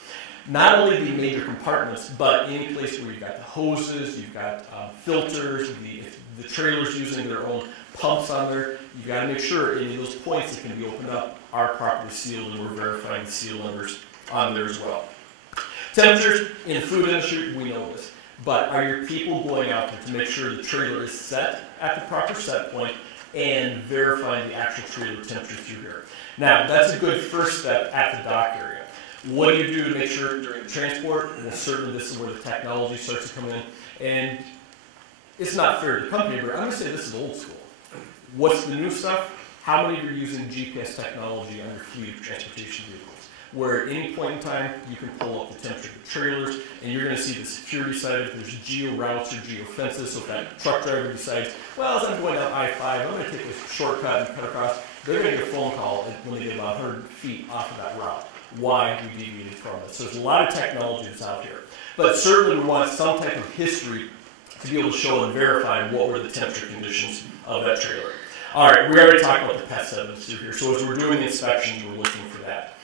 Not only the major compartments, but any place where you've got the hoses, you've got filters, if the trailer's using their own pumps on there, you've got to make sure any of those points that can be opened up are properly sealed, and we're verifying the seal numbers on there as well. Temperatures in the food industry, we know this, but are your people going out there to make sure the trailer is set at the proper set point and verifying the actual trailer temperature through here? Now, that's a good first step at the dock area. What do you do to make sure during the transport? Well, certainly this is where the technology starts to come in. And it's not fair to the company, but I'm going to say this is old school. What's the new stuff? How many are using GPS technology on your fleet of transportation vehicles? Where at any point in time, you can pull up the temperature of the trailers, and you're going to see the security side of it. There's geo routes or geo fences, so if that truck driver decides, well, as I'm going down I-5, I'm going to take this shortcut and cut across, they're going to get a phone call when they get about 100 feet off of that route. Why we deviated from it. So there's a lot of technology that's out here. But certainly we want some type of history to be able to show and verify what were the temperature conditions of that trailer. All right, we already talked about the pest evidence through here. So as we're doing the inspections, we're looking for that.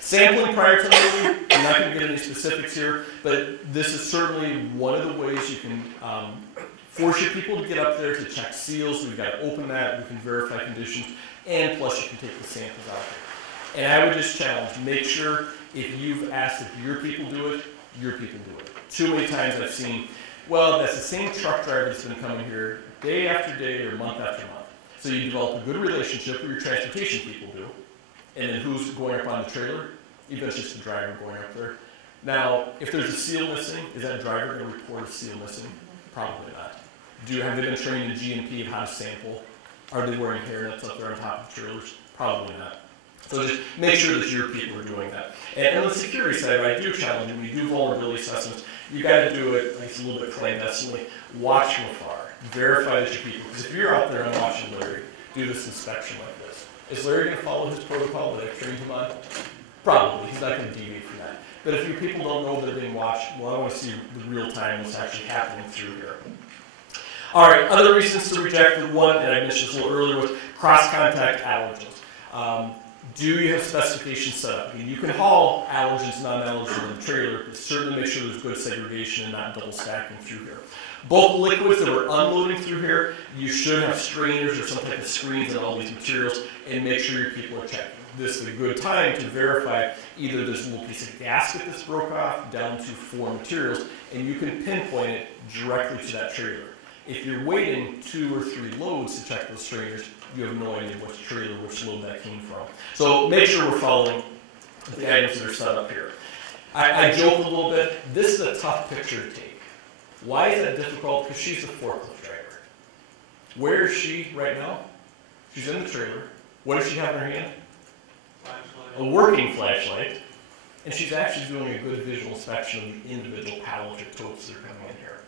Sampling prior to loading, I'm not going to get any specifics here, but this is certainly one of the ways you can force your people to get up there to check seals. We've got to open that, we can verify conditions, and plus you can take the samples out there. And I would just challenge, make sure if you've asked if your people do it, your people do it. Too many times I've seen, well, that's the same truck driver that's been coming here day after day or month after month. So you develop a good relationship with your transportation people do. And then who's going up on the trailer? Even if it's just the driver going up there. Now, if there's a seal missing, is that driver going to report a seal missing? Probably not. Have they been trained in G&P of how to sample? Are they wearing hairnets up there on top of trailers? Probably not. So just make sure that your people are doing that. And on the security side, I do challenge, when we do vulnerability assessments, you got to do it, like it's a little bit clandestinely. Watch from afar. Verify that your people, because if you're out there and watching Larry do this inspection like this, is Larry going to follow his protocol that I've trained him on? Probably. He's not going to deviate from that. But if your people don't know they're being watched, well, I want to see the real time what's actually happening through here. All right, other reasons to reject the one, and I mentioned this a little earlier, was cross-contact allergens. Do you have specifications set up? I mean, you can haul allergens, non-allergens in the trailer, but certainly make sure there's good segregation and not double stacking through here. Both liquids that we're unloading through here, you should have strainers or some type of screens on all these materials, and make sure your people are checking. This is a good time to verify either this little piece of gasket that's broke off down to 4 materials, and you can pinpoint it directly to that trailer. If you're waiting 2 or 3 loads to check those strainers, you have no idea which trailer, which load that came from. So make sure we're following the items that are set up here. I joke a little bit. This is a tough picture to take. Why is that difficult? Because she's a forklift driver. Where is she right now? She's in the trailer. What does she have in her hand? A working flashlight. And she's actually doing a good visual inspection of the individual pallets or totes that are coming in here.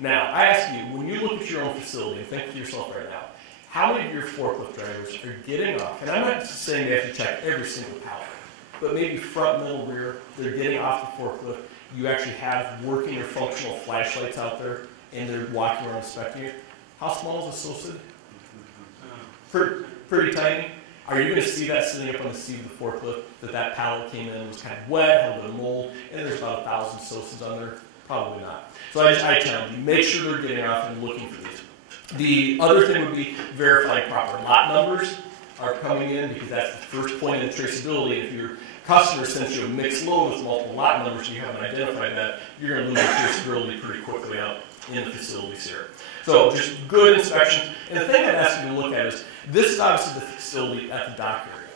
Now, I ask you, when you look at your own facility, and think to yourself right now, how many of your forklift drivers are getting off? And I'm not saying they have to check every single pallet, but maybe front, middle, rear, they're getting off the forklift. You actually have working or functional flashlights out there, and they're walking around inspecting it. How small is this sausage? Pretty tiny. Are you going to see that sitting up on the seat of the forklift, that pallet came in, was kind of wet, had a little mold, and there's about 1,000 sausages on there? Probably not. So I challenge you, make sure they're getting off and looking for these. The other thing would be verifying proper lot numbers. are coming in because that's the first point in traceability. If your customer sends you a mixed load with multiple lot numbers and you haven't identified that, you're going to lose your traceability pretty quickly out in the facilities here. So just good inspection. And the thing I'd ask you to look at is, this is obviously the facility at the dock area.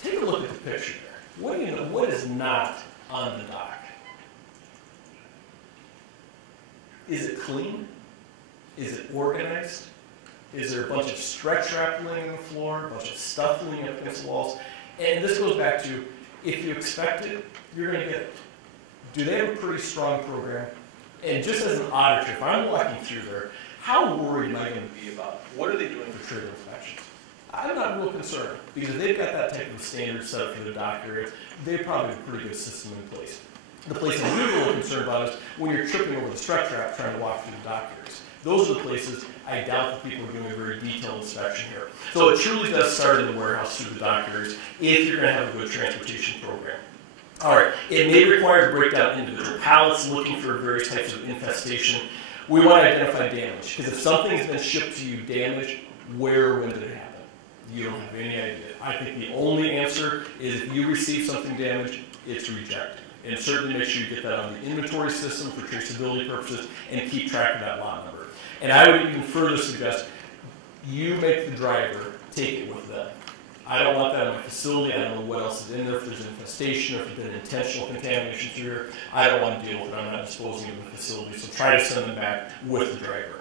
Take a look at the picture there. What do you know? What is not on the dock? Is it clean? Is it organized? Is there a bunch of stretch wrap laying on the floor, a bunch of stuff leaning up against the walls? And this goes back to, if you expect it, you're going to get it. Do they have a pretty strong program? And just as an auditor, if I'm walking through there, how worried am I going to be about what are they doing for trigger inspections? I'm not real concerned, because if they've got that type of standard set up for the dock area, they probably have a pretty good system in place. The place I'm really concerned about is when you're tripping over the stretch wrap trying to walk through the dock areas. Those are the places I doubt that people are doing a very detailed inspection here. So it truly does start in the warehouse through the dock areas if you're going to have a good transportation program. All right, it may require to break down individual pallets looking for various types of infestation. We want to identify damage, because if something's been shipped to you damaged, where or when did it happen? You don't have any idea. I think the only answer is if you receive something damaged, it's rejected. And certainly make sure you get that on the inventory system for traceability purposes and keep track of that lot number. And I would even further suggest you make the driver take it with them. I don't want that in my facility. I don't know what else is in there, if there's infestation or if there's been intentional contamination through here. I don't want to deal with it. I'm not disposing of the facility. So try to send them back with the driver.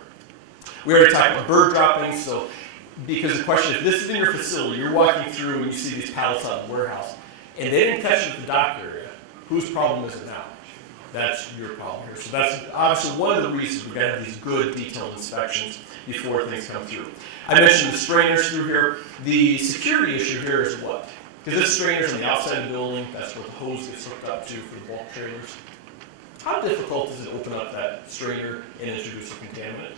We already talked about bird droppings. So because the question, if this is in your facility, you're walking through and you see these pallets out in the warehouse, and they didn't catch it at the dock area, whose problem is it now? That's your problem here. So that's obviously one of the reasons we've got to have these good detailed inspections before things come through. I mentioned the strainers through here. The security issue here is what? Because this strainer's on the outside of the building. That's where the hose gets hooked up to for the bulk trailers. How difficult is it to open up that strainer and introduce a contaminant?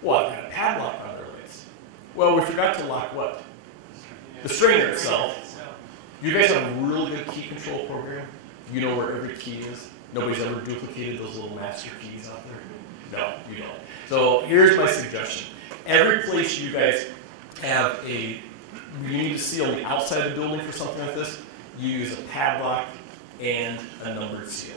Well, I've got a padlock on their legs. Well, we forgot to lock what? The strainer itself. You guys have a really good key control program. You know where every key is. Nobody's ever duplicated those little master keys out there. No, you don't. So here's my suggestion. Every place you guys have you need to seal the outside of the building for something like this, you use a padlock and a numbered seal.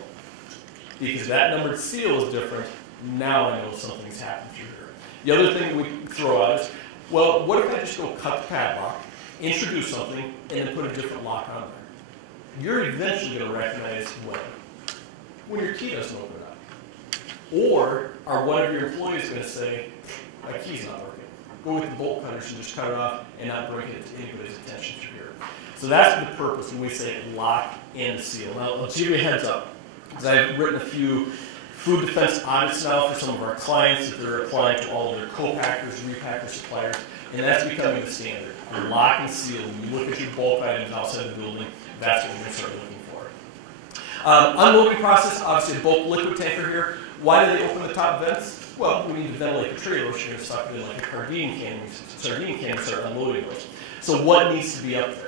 Because that numbered seal is different, now I know something's happened through here. The other thing we throw out is, well, what if I just go cut the padlock, introduce something, and then put a different lock on there? You're eventually going to recognize when your key doesn't open up. Or are one of your employees going to say, my key's not working? Go with the bolt cutters and just cut it off and not bring it to anybody's attention through here. So that's the purpose when we say lock and seal. Now, let's give you a heads up. Because I've written a few food defense audits now for some of our clients that they're applying to all of their co-packers, repackers, suppliers, and that's becoming the standard. Your lock and seal, when you look at your bulk items outside the building, that's what we're going to start looking for. Unloading process, obviously a bulk liquid tanker here. Why do they open the top vents? Well, we need to ventilate the trailer, so you're going to suck it in like a sardine can and start unloading those. So what needs to be up there?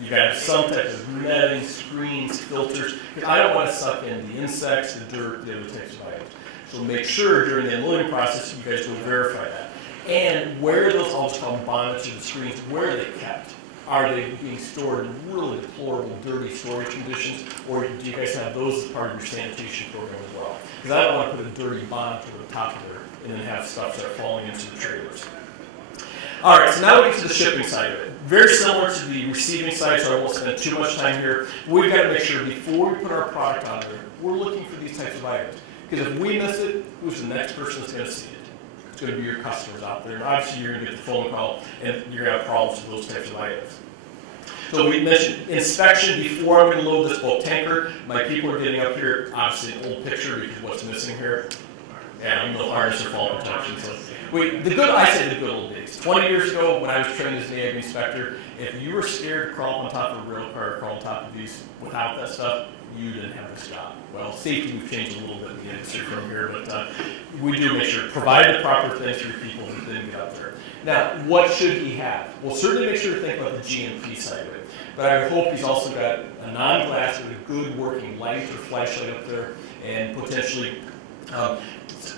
You've got some type of netting, screens, filters. Because I don't want to suck in the insects, the dirt, the other types of items. So make sure during the unloading process you guys will verify that. And where those, I'll just call them bonnets or the screens, where are they kept? Are they being stored in really deplorable, dirty storage conditions, or do you guys have those as part of your sanitation program as well? Because I don't want to put a dirty bonnet over the top of there and then have stuff start falling into the trailers. All right, so now we get to the shipping side of it. Very similar to the receiving side, so I won't spend too much time here. We've got to make sure before we put our product on there, we're looking for these types of items. Because if we miss it, who's the next person that's going to see it? It's going to be your customers out there. And obviously, you're going to get the phone call, and you're going to have problems with those types of items. So we mentioned inspection before I'm going to load this bulk tanker. My people are getting up here, obviously an old picture because what's missing here. Yeah, no harness or fall protection. So I say the good old days. 20 years ago, when I was trained as an AIB inspector, if you were scared to crawl on top of a rail car or crawl on top of these without that stuff, you didn't have this job. Well, safety we've changed a little bit in the industry from here, but we do make sure to provide the proper things for your people and then get up there. Now, what should he have? Well, certainly make sure to think about the GMP side of it. But I hope he's also got a non-glass with a good working light or flashlight up there, and potentially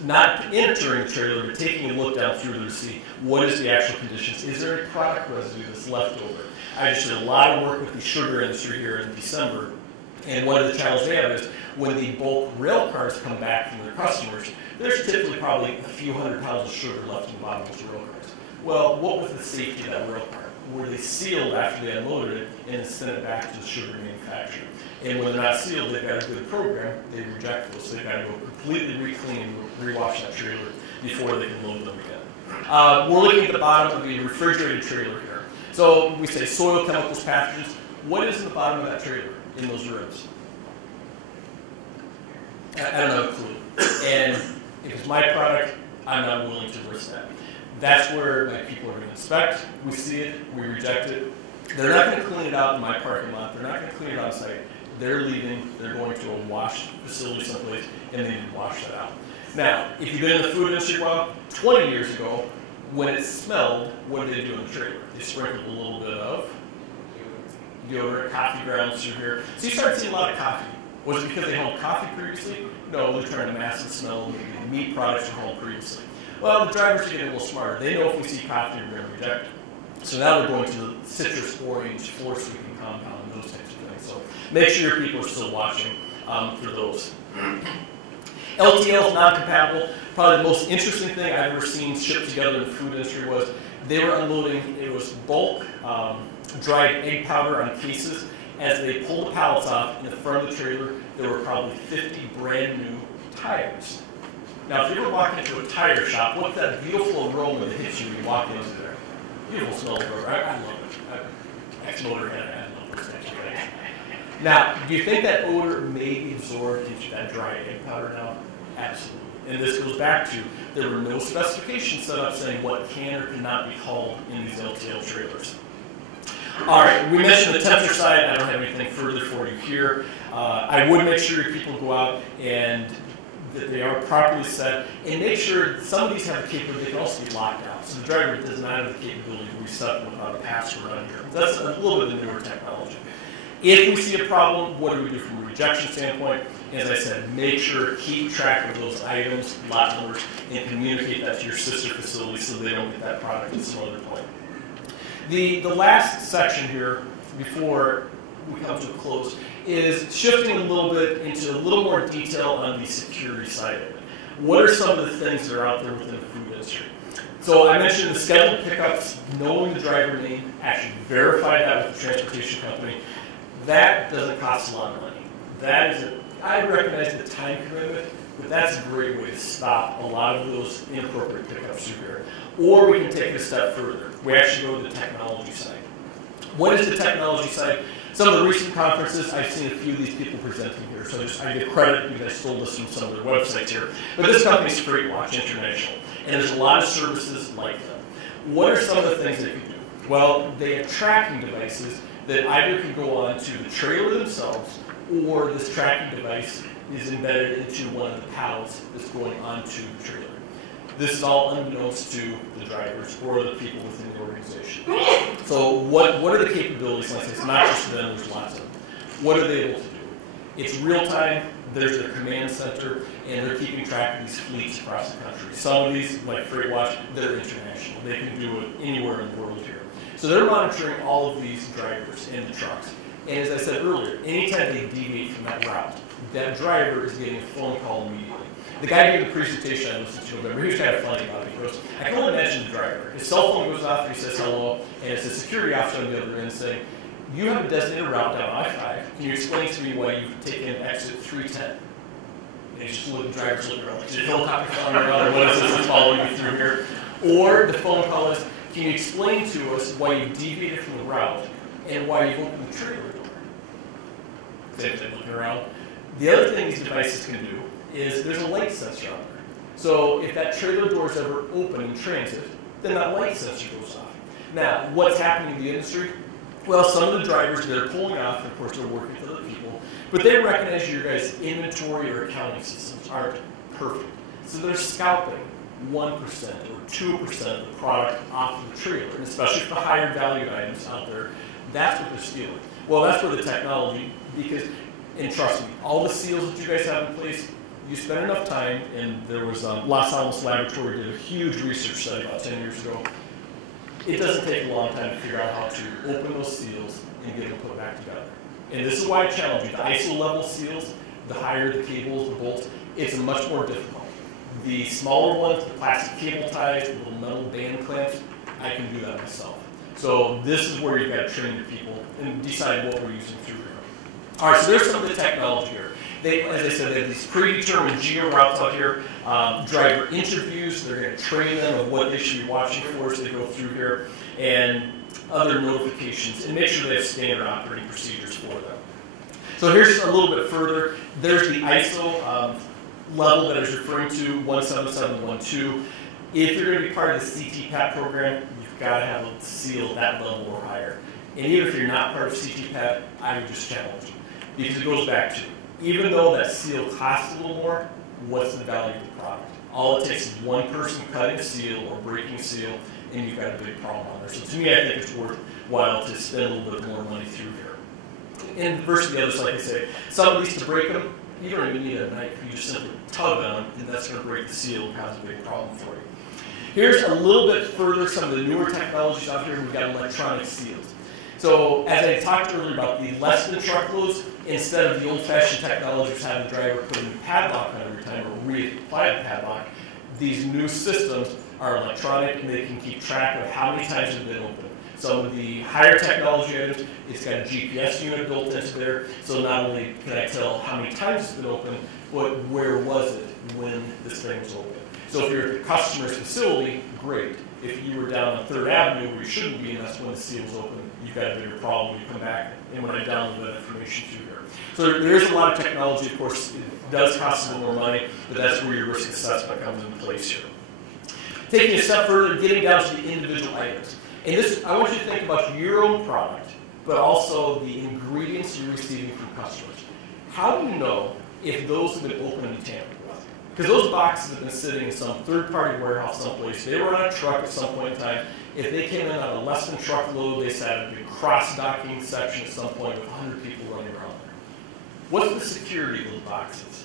Not entering the trailer, but taking a look down through there to see what is the actual conditions. Is there a product residue that's left over? I just did a lot of work with the sugar industry here in December, and one of the challenges they have is when the bulk rail cars come back from their customers, there's typically probably a few hundred pounds of sugar left in the bottom of those rail cars. Well, what was the safety of that rail car? Were they sealed after they unloaded it and sent it back to the sugar manufacturer? And when they're not sealed, they've got a good program, they reject those. So they've got to go completely re-clean and rewash that trailer before they can load them again. We're looking at the bottom of the refrigerated trailer here. So we say soil, chemicals, pathogens. What is in the bottom of that trailer in those rooms? I don't have a clue. And if it's my product, I'm not willing to risk that. That's where my people are going to inspect. We see it, we reject it. They're not going to clean it out in my parking lot. They're not going to clean it on site. They're leaving, they're going to a wash facility someplace, and they need to wash that out. Now, if you've been in the food industry a while, 20 years ago, when it smelled, what did they do in the trailer? They sprinkled a little bit of deodorant, coffee grounds through here. So you started seeing a lot of coffee. Was it because they held coffee previously? No, they're trying to mask the smell of meat products from home previously. Well, the drivers are getting a little smarter. They know if we see coffee, we're going to reject it. So now they're going to the citrus, orange, floor sweeping compound, and those types of things. So make sure your people are still watching for those. LTL is non-compatible. Probably the most interesting thing I've ever seen shipped together in the food industry was they were unloading, it was bulk dried egg powder on cases. As they pulled the pallets off in the front of the trailer, there were probably 50 brand new tires. Now, if you ever walk into a tire shop, what's that beautiful aroma that hits you when you walk into there? Beautiful smell of aroma. I love it. Ex-motorhead, I love those types of things. Now, do you think that odor may be absorbed into that dry egg powder now? Absolutely. And this goes back to there were no specifications set up saying what can or cannot be hauled in these LTL trailers. All right, we mentioned the temperature side. I don't have anything further for you here. I would make sure your people go out and that they are properly set, and make sure some of these have the capability, they can also be locked out. So the driver does not have the capability to reset them without a password on here. That's a little bit of the newer technology. If we see a problem, what do we do from a rejection standpoint? As I said, make sure, keep track of those items, lot numbers, and communicate that to your sister facility so they don't get that product at some other point. The last section here, before we come to a close, is shifting a little bit into a little more detail on the security side of it. What are some of the things that are out there within the food industry? So I mentioned the scheduled pickups, knowing the driver name, actually verify that with the transportation company. That doesn't cost a lot of money. That is, I recognize the time commitment, but that's a great way to stop a lot of those inappropriate pickups through here. Or we can take it a step further. We actually go to the technology side. What is the technology side? Some of the recent conferences, I've seen a few of these people presenting here, so I give credit because I stole this from some of their websites here. But this company is FreightWatch International, and there's a lot of services like them. What are some of the things they can do? Well, they have tracking devices that either can go onto the trailer themselves, or this tracking device is embedded into one of the pallets that's going onto the trailer. This is all unbeknownst to the drivers or the people within the organization. So what are the capabilities? Like it's not just them, there's lots of them. What are they able to do? It's real time, there's their command center, and they're keeping track of these fleets across the country. Some of these, like FreightWatch, they're international. They can do it anywhere in the world here. So they're monitoring all of these drivers in the trucks. And as I said earlier, anytime they deviate from that route, that driver is getting a phone call immediately. The guy gave the presentation I listened to, remember, he was kind of funny about it. He goes, I can only imagine the driver. His cell phone goes off, he says hello, and it's a security officer on the other end saying, you have a designated route down I-5. Can you explain to me why you've taken exit 310? And he's just looking, the driver's looking around, like, is it a helicopter flying around, or what is this that's following you through here? Or the phone call is, can you explain to us why you deviated from the route and why you've opened the trailer door? Same thing, looking around. The other thing these devices can do is there's a light sensor out there. So if that trailer door is ever open in transit, then that light sensor goes off. Now, what's happening in the industry? Well, some of the drivers, they're pulling off, and of course they're working for other people, but they recognize your guys' inventory or accounting systems aren't perfect. So they're scalping 1% or 2% of the product off of the trailer, and especially for the higher value items out there, that's what they're stealing. Well, that's where the technology, because, and trust me, all the seals that you guys have in place, you spend enough time, and there was Los Alamos Laboratory did a huge research study about 10 years ago. It doesn't take a long time to figure out how to open those seals and get them put back together. And this is why I challenge you. The ISO level seals, the higher the cables, the bolts, it's much more difficult. The smaller ones, the plastic cable ties, the little metal band clamps, I can do that myself. So this is where you've got to train your people and decide what we're using through here. All right, so there's some of the technology here. As I said, they have these predetermined geo routes out here, driver interviews. They're going to train them of what they should be watching for as they go through here, and other notifications, and make sure they have standard operating procedures for them. So here's a little bit further. There's the ISO level that I was referring to, 17712. If you're going to be part of the CTPAT program, you've got to have a seal at that level or higher. And even if you're not part of CTPAT, I would just challenge you. Because it goes back to, even though that seal costs a little more, what's the value of the product? All it takes is one person cutting a seal or breaking a seal, and you've got a big problem on there. So to me, I think it's worthwhile to spend a little bit more money through here. And versus the others, like I say, some of these to break them, you don't even need a knife. You just simply tug on them, and that's going to break the seal and cause a big problem for you. Here's a little bit further some of the newer technologies out here. We've got electronic seals. So as I talked earlier about the less than truckloads, instead of the old-fashioned technology of having the driver put a new padlock on every time or reapply the padlock, these new systems are electronic and they can keep track of how many times it's been opened. Some of the higher technology items, it's got a GPS unit built into there, so not only can I tell how many times it's been opened, but where was it when this thing was open. So if you're at the customer's facility, great. If you were down on 3rd Avenue where you shouldn't be and that's when the seal was open, you've got a bigger problem when you come back and when I download that information through here. So there is a lot of technology. Of course, it does cost a little more money, but that's where your risk assessment comes into place here. Taking a step further, getting down to the individual items. And this, I want you to think about your own product, but also the ingredients you're receiving from customers. How do you know if those have been opened and tampered with? Because those boxes have been sitting in some third-party warehouse someplace. They were on a truck at some point in time. If they came in on a less than truckload, they sat at a big cross-docking section at some point with 100 people running around there. What's the security of those boxes?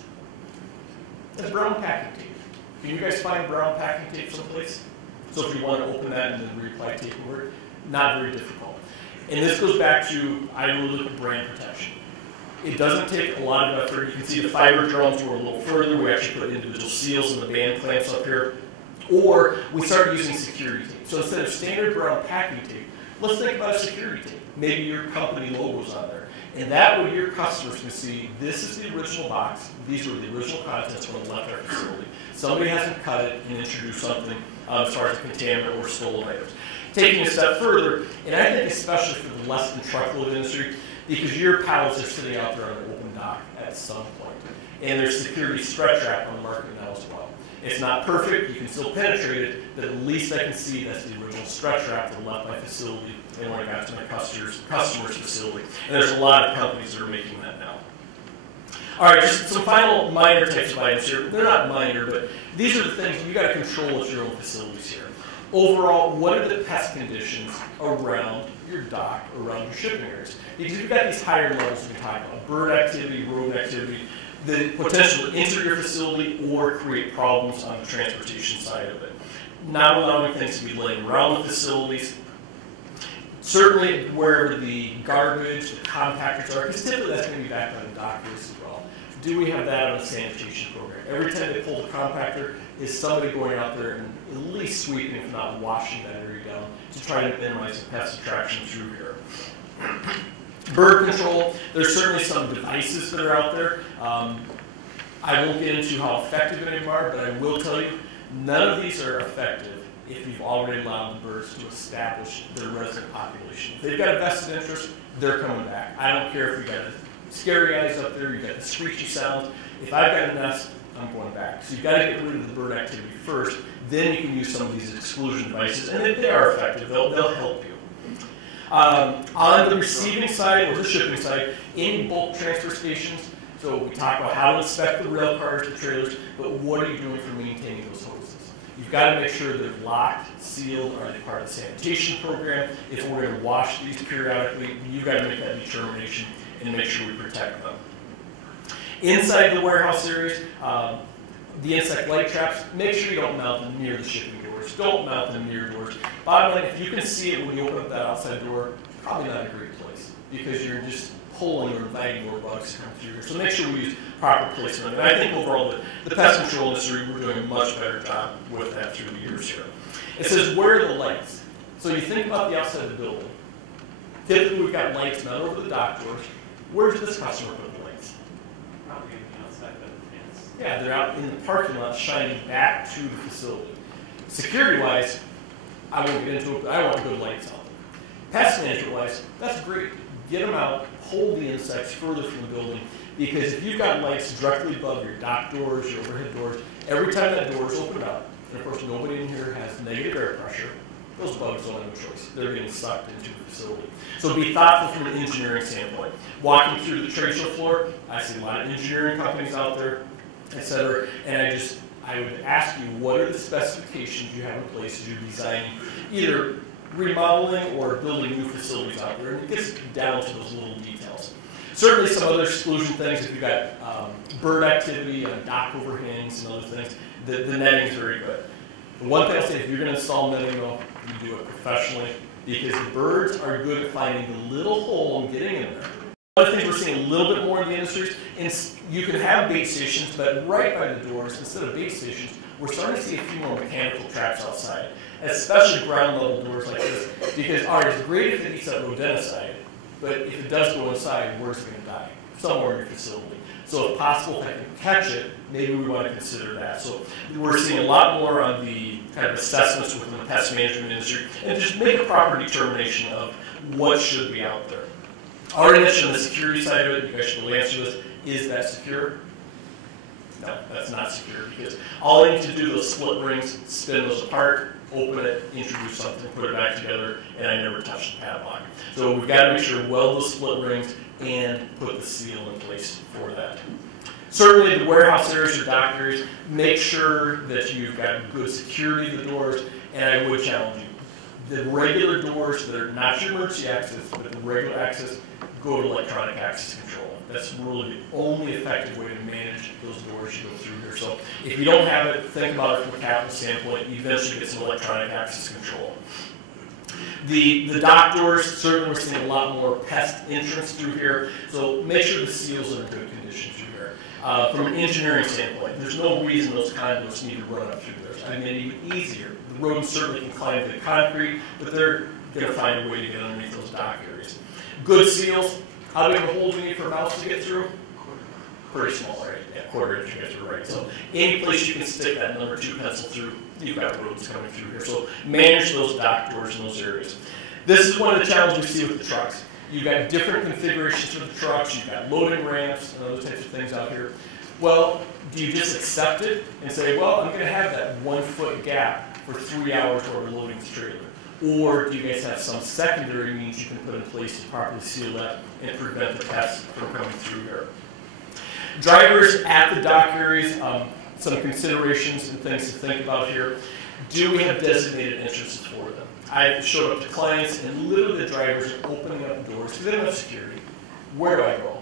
It's brown packing tape. Can you guys find brown packing tape someplace? So if you want to open that and then reapply tape over it, not very difficult. And this goes back to, I really look at brand protection. It doesn't take a lot of effort. You can see the fiber drums were a little further. We actually put individual seals and the band clamps up here. Or we started using security tape. So instead of standard brown packing tape, let's think about a security tape. Maybe your company logo's on there. And that way your customers can see this is the original box. These are the original contents when it left our facility. Somebody hasn't cut it and introduced something as far as contaminant or stolen items. Taking a step further, and I think especially for the less than truckload industry, because your pallets are sitting out there on an open dock at some point. And there's security stretch wrap on the market now as well. It's not perfect, you can still penetrate it, but at least I can see that's the original stretch wrap that left my facility and when I got to my customer's facility. And there's a lot of companies that are making that now. All right, just some final minor types of items here. They're not minor, but these are the things you got to control at your own facilities here. Overall, what are the pest conditions around your dock, around your shipping areas? Because you've got these higher levels we talk about, bird activity, rodent activity, the potential to enter your facility or create problems on the transportation side of it. Not allowing things to be laying around the facilities. Certainly where the garbage, the compactors are, because typically that's going to be back on the dock list as well. Do we have that on a sanitation program? Every time they pull the compactor, is somebody going out there and at least sweeping, if not washing that area down, to try to minimize the pest attraction through here. Bird control, there's certainly some devices that are out there. I won't get into how effective any of them are, but I will tell you, none of these are effective if you've already allowed the birds to establish their resident population. If they've got a vested interest, they're coming back. I don't care if you've got the scary eyes up there, you've got the screechy sounds. If I've got a nest, I'm going back. So you've got to get rid of the bird activity first, then you can use some of these exclusion devices, and if they are effective, they'll help you. On the receiving side or the shipping side, any bulk transfer stations, so we talk about how to inspect the rail cars, the trailers, but what are you doing for maintaining those hoses? You've got to make sure they're locked, sealed, are they part of the sanitation program? If we're going to wash these periodically, you've got to make that determination and make sure we protect them. Inside the warehouse areas, the insect light traps, make sure you don't mount them near the shipping doors. Don't mount them near doors. Bottom line, if you can see it when you open up that outside door, probably not a great place because you're just pulling or inviting more bugs to come through here. So make sure we use proper placement. And I think overall the pest control industry, we're doing a much better job with that through the years here. It says, where are the lights? So you think about the outside of the building. Typically we've got lights not over the dock doors. Where's this customer put the lights? Probably outside the fence. Yeah, they're out in the parking lot shining back to the facility. Security-wise, I won't get into it, but I want good lights out there. Pest management-wise, that's great. Get them out, hold the insects further from the building, because if you've got lights directly above your dock doors, your overhead doors, every time that door is opened up, and of course nobody in here has negative air pressure, those bugs don't have a choice. They're getting sucked into the facility. So be thoughtful from an engineering standpoint. Walking through the trade show floor, I see a lot of engineering companies out there, et cetera, and I would ask you, what are the specifications you have in place as you're designing either remodeling or building new facilities out there, and it gets down to those little details. Certainly some other exclusion things, if you've got bird activity on dock overhangs and other things, the netting is very good. The one thing I'll say, if you're going to install netting, though, you do it professionally, because the birds are good at finding the little hole and getting in there. One of the things we're seeing a little bit more in the industry is you can have bait stations, but right by the doors, instead of bait stations, we're starting to see a few more mechanical traps outside, especially ground level doors like this, because it's great if it eats that rodenticide, but if it does go inside, where's it going to die? Somewhere in your facility. So if possible, if I can catch it, maybe we want to consider that. So we're seeing a lot more on the kind of assessments within the pest management industry, and just make a proper determination of what should be out there. Already mentioned on the security side of it, you guys should really answer this, is that secure? No, that's not secure, because all I need to do those split rings, spin those apart, open it, introduce something, put it back together, and I never touch the padlock. So we've got to make sure weld those split rings and put the seal in place for that. Certainly the warehouse areas or dock areas, make sure that you've got good security of the doors, and I would challenge you. The regular doors that are not your emergency access, but the regular access, go to electronic access control. That's really the only effective way to manage those doors you go through here. So if you don't have it, think about it from a capital standpoint. You eventually get some electronic access control. The dock doors, certainly we're seeing a lot more pest entrance through here. So make sure the seals are in good condition through here. From an engineering standpoint, there's no reason those conduits need to run up through there. I mean, even easier. The rodents certainly can climb the concrete, but they're going to find a way to get underneath those dock areas. Good seals. How big of a hole do you need for a mouse to get through? Pretty small, right? Yeah, quarter inch, you guys are right. So any place you can stick that number 2 pencil through, you've got rodents coming through here. So manage those dock doors in those areas. This is one of the challenges we see with the trucks. You've got different configurations for the trucks. You've got loading ramps and other types of things out here. Well, do you just accept it and say, well, I'm going to have that 1 foot gap for 3 hours while we're loading this trailer? Or do you guys have some secondary means you can put in place to properly seal that and prevent the pests from coming through here? Drivers at the dock areas, some considerations and things to think about here. Do we have designated entrances for them? I showed up to clients and literally the drivers are opening up doors because they don't have security. Where do I go?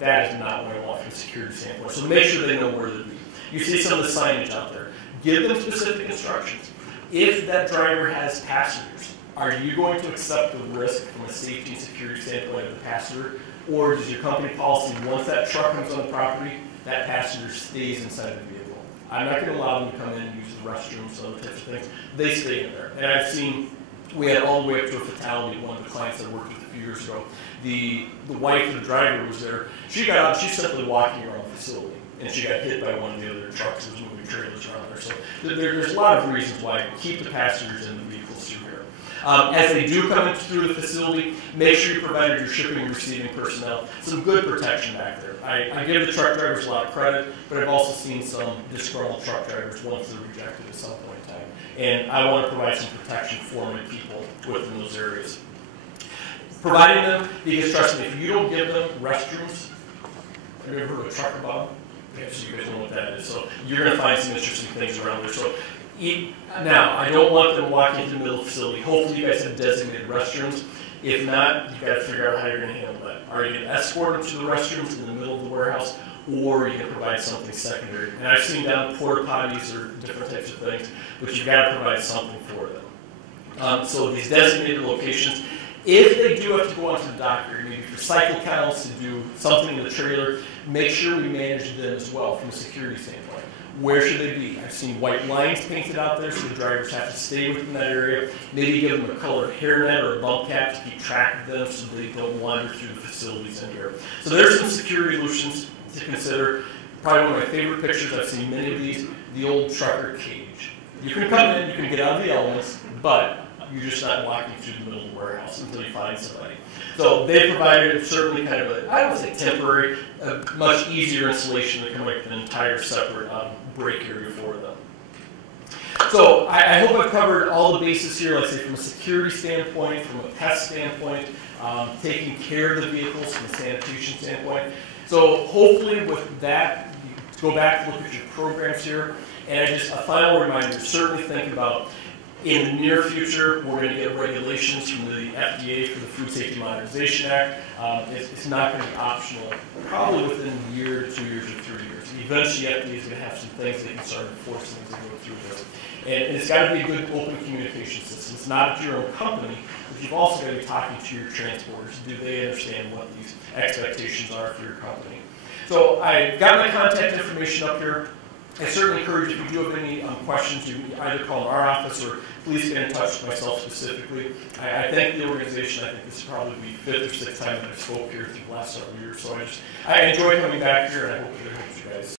That is not what I want from a security standpoint. So make sure they know where to be. You see some of the signage out there. Give them specific instructions. If that driver has passengers, are you going to accept the risk from a safety and security standpoint of the passenger? Or does your company policy, once that truck comes on the property, that passenger stays inside the vehicle? I'm not going to allow them to come in and use the restrooms, other types of things. They stay in there. And I've seen, we had all the way up to a fatality at one of the clients I worked with a few years ago. The wife of the driver was there. She got out, she's simply walking around the facility. And she got hit by one of the other trucks that was moving trailers around there. So there's a lot of reasons why keep the passengers in the vehicles through here. As they do come in through the facility, make sure you provided your shipping and receiving personnel some good protection back there. I give the truck drivers a lot of credit, but I've also seen some disgruntled truck drivers once they're rejected at some point in time. And I want to provide some protection for my people within those areas. Providing them, because trust me, if you don't give them restrooms, have you ever heard of a trucker bomb? Okay, so you guys know what that is. So you're going to find some interesting things around there. So now, I don't want them walking into the middle of the facility. Hopefully you guys have designated restrooms. If not, you've got to figure out how you're going to handle that. Are you going to escort them to the restrooms in the middle of the warehouse, or you can provide something secondary. And I've seen down porta potties or different types of things, but you've got to provide something for them. So these designated locations, if they do have to go onto the dock, or maybe for cycle counts to do something in the trailer, make sure we manage them as well from a security standpoint. Where should they be? I've seen white lines painted out there so the drivers have to stay within that area. Maybe give them a colored hairnet or a bump cap to keep track of them so they don't wander through the facilities in here. So there's some security solutions to consider. Probably one of my favorite pictures, I've seen many of these, the old trucker cage. You can come in, you can get out of the elements, but you're just not walking through the middle of the warehouse until you find somebody. So they provided certainly kind of a, I would say temporary, a much easier installation than coming up with an entire separate break area for them. So I hope I've covered all the bases here, like I say, from a security standpoint, from a pest standpoint, taking care of the vehicles from a sanitation standpoint. So hopefully with that, you go back and look at your programs here. And just a final reminder, certainly think about in the near future, we're going to get regulations from the FDA for the Food Safety Modernization Act. It's not going to be optional, probably within a year, 2 years, or 3 years. Eventually, FDA is going to have some things they can start enforcing as they go through this. And it's got to be a good open communication system. It's not your own company, but you've also got to be talking to your transporters. Do they understand what these expectations are for your company? So I got my contact information up here. I certainly encourage you, if you do have any questions, you can either call our office or please get in touch with myself specifically. I thank the organization. I think this is probably the 5th or 6th time that I've spoke here through the last several years. So I enjoy coming back here, and I hope it helps you guys.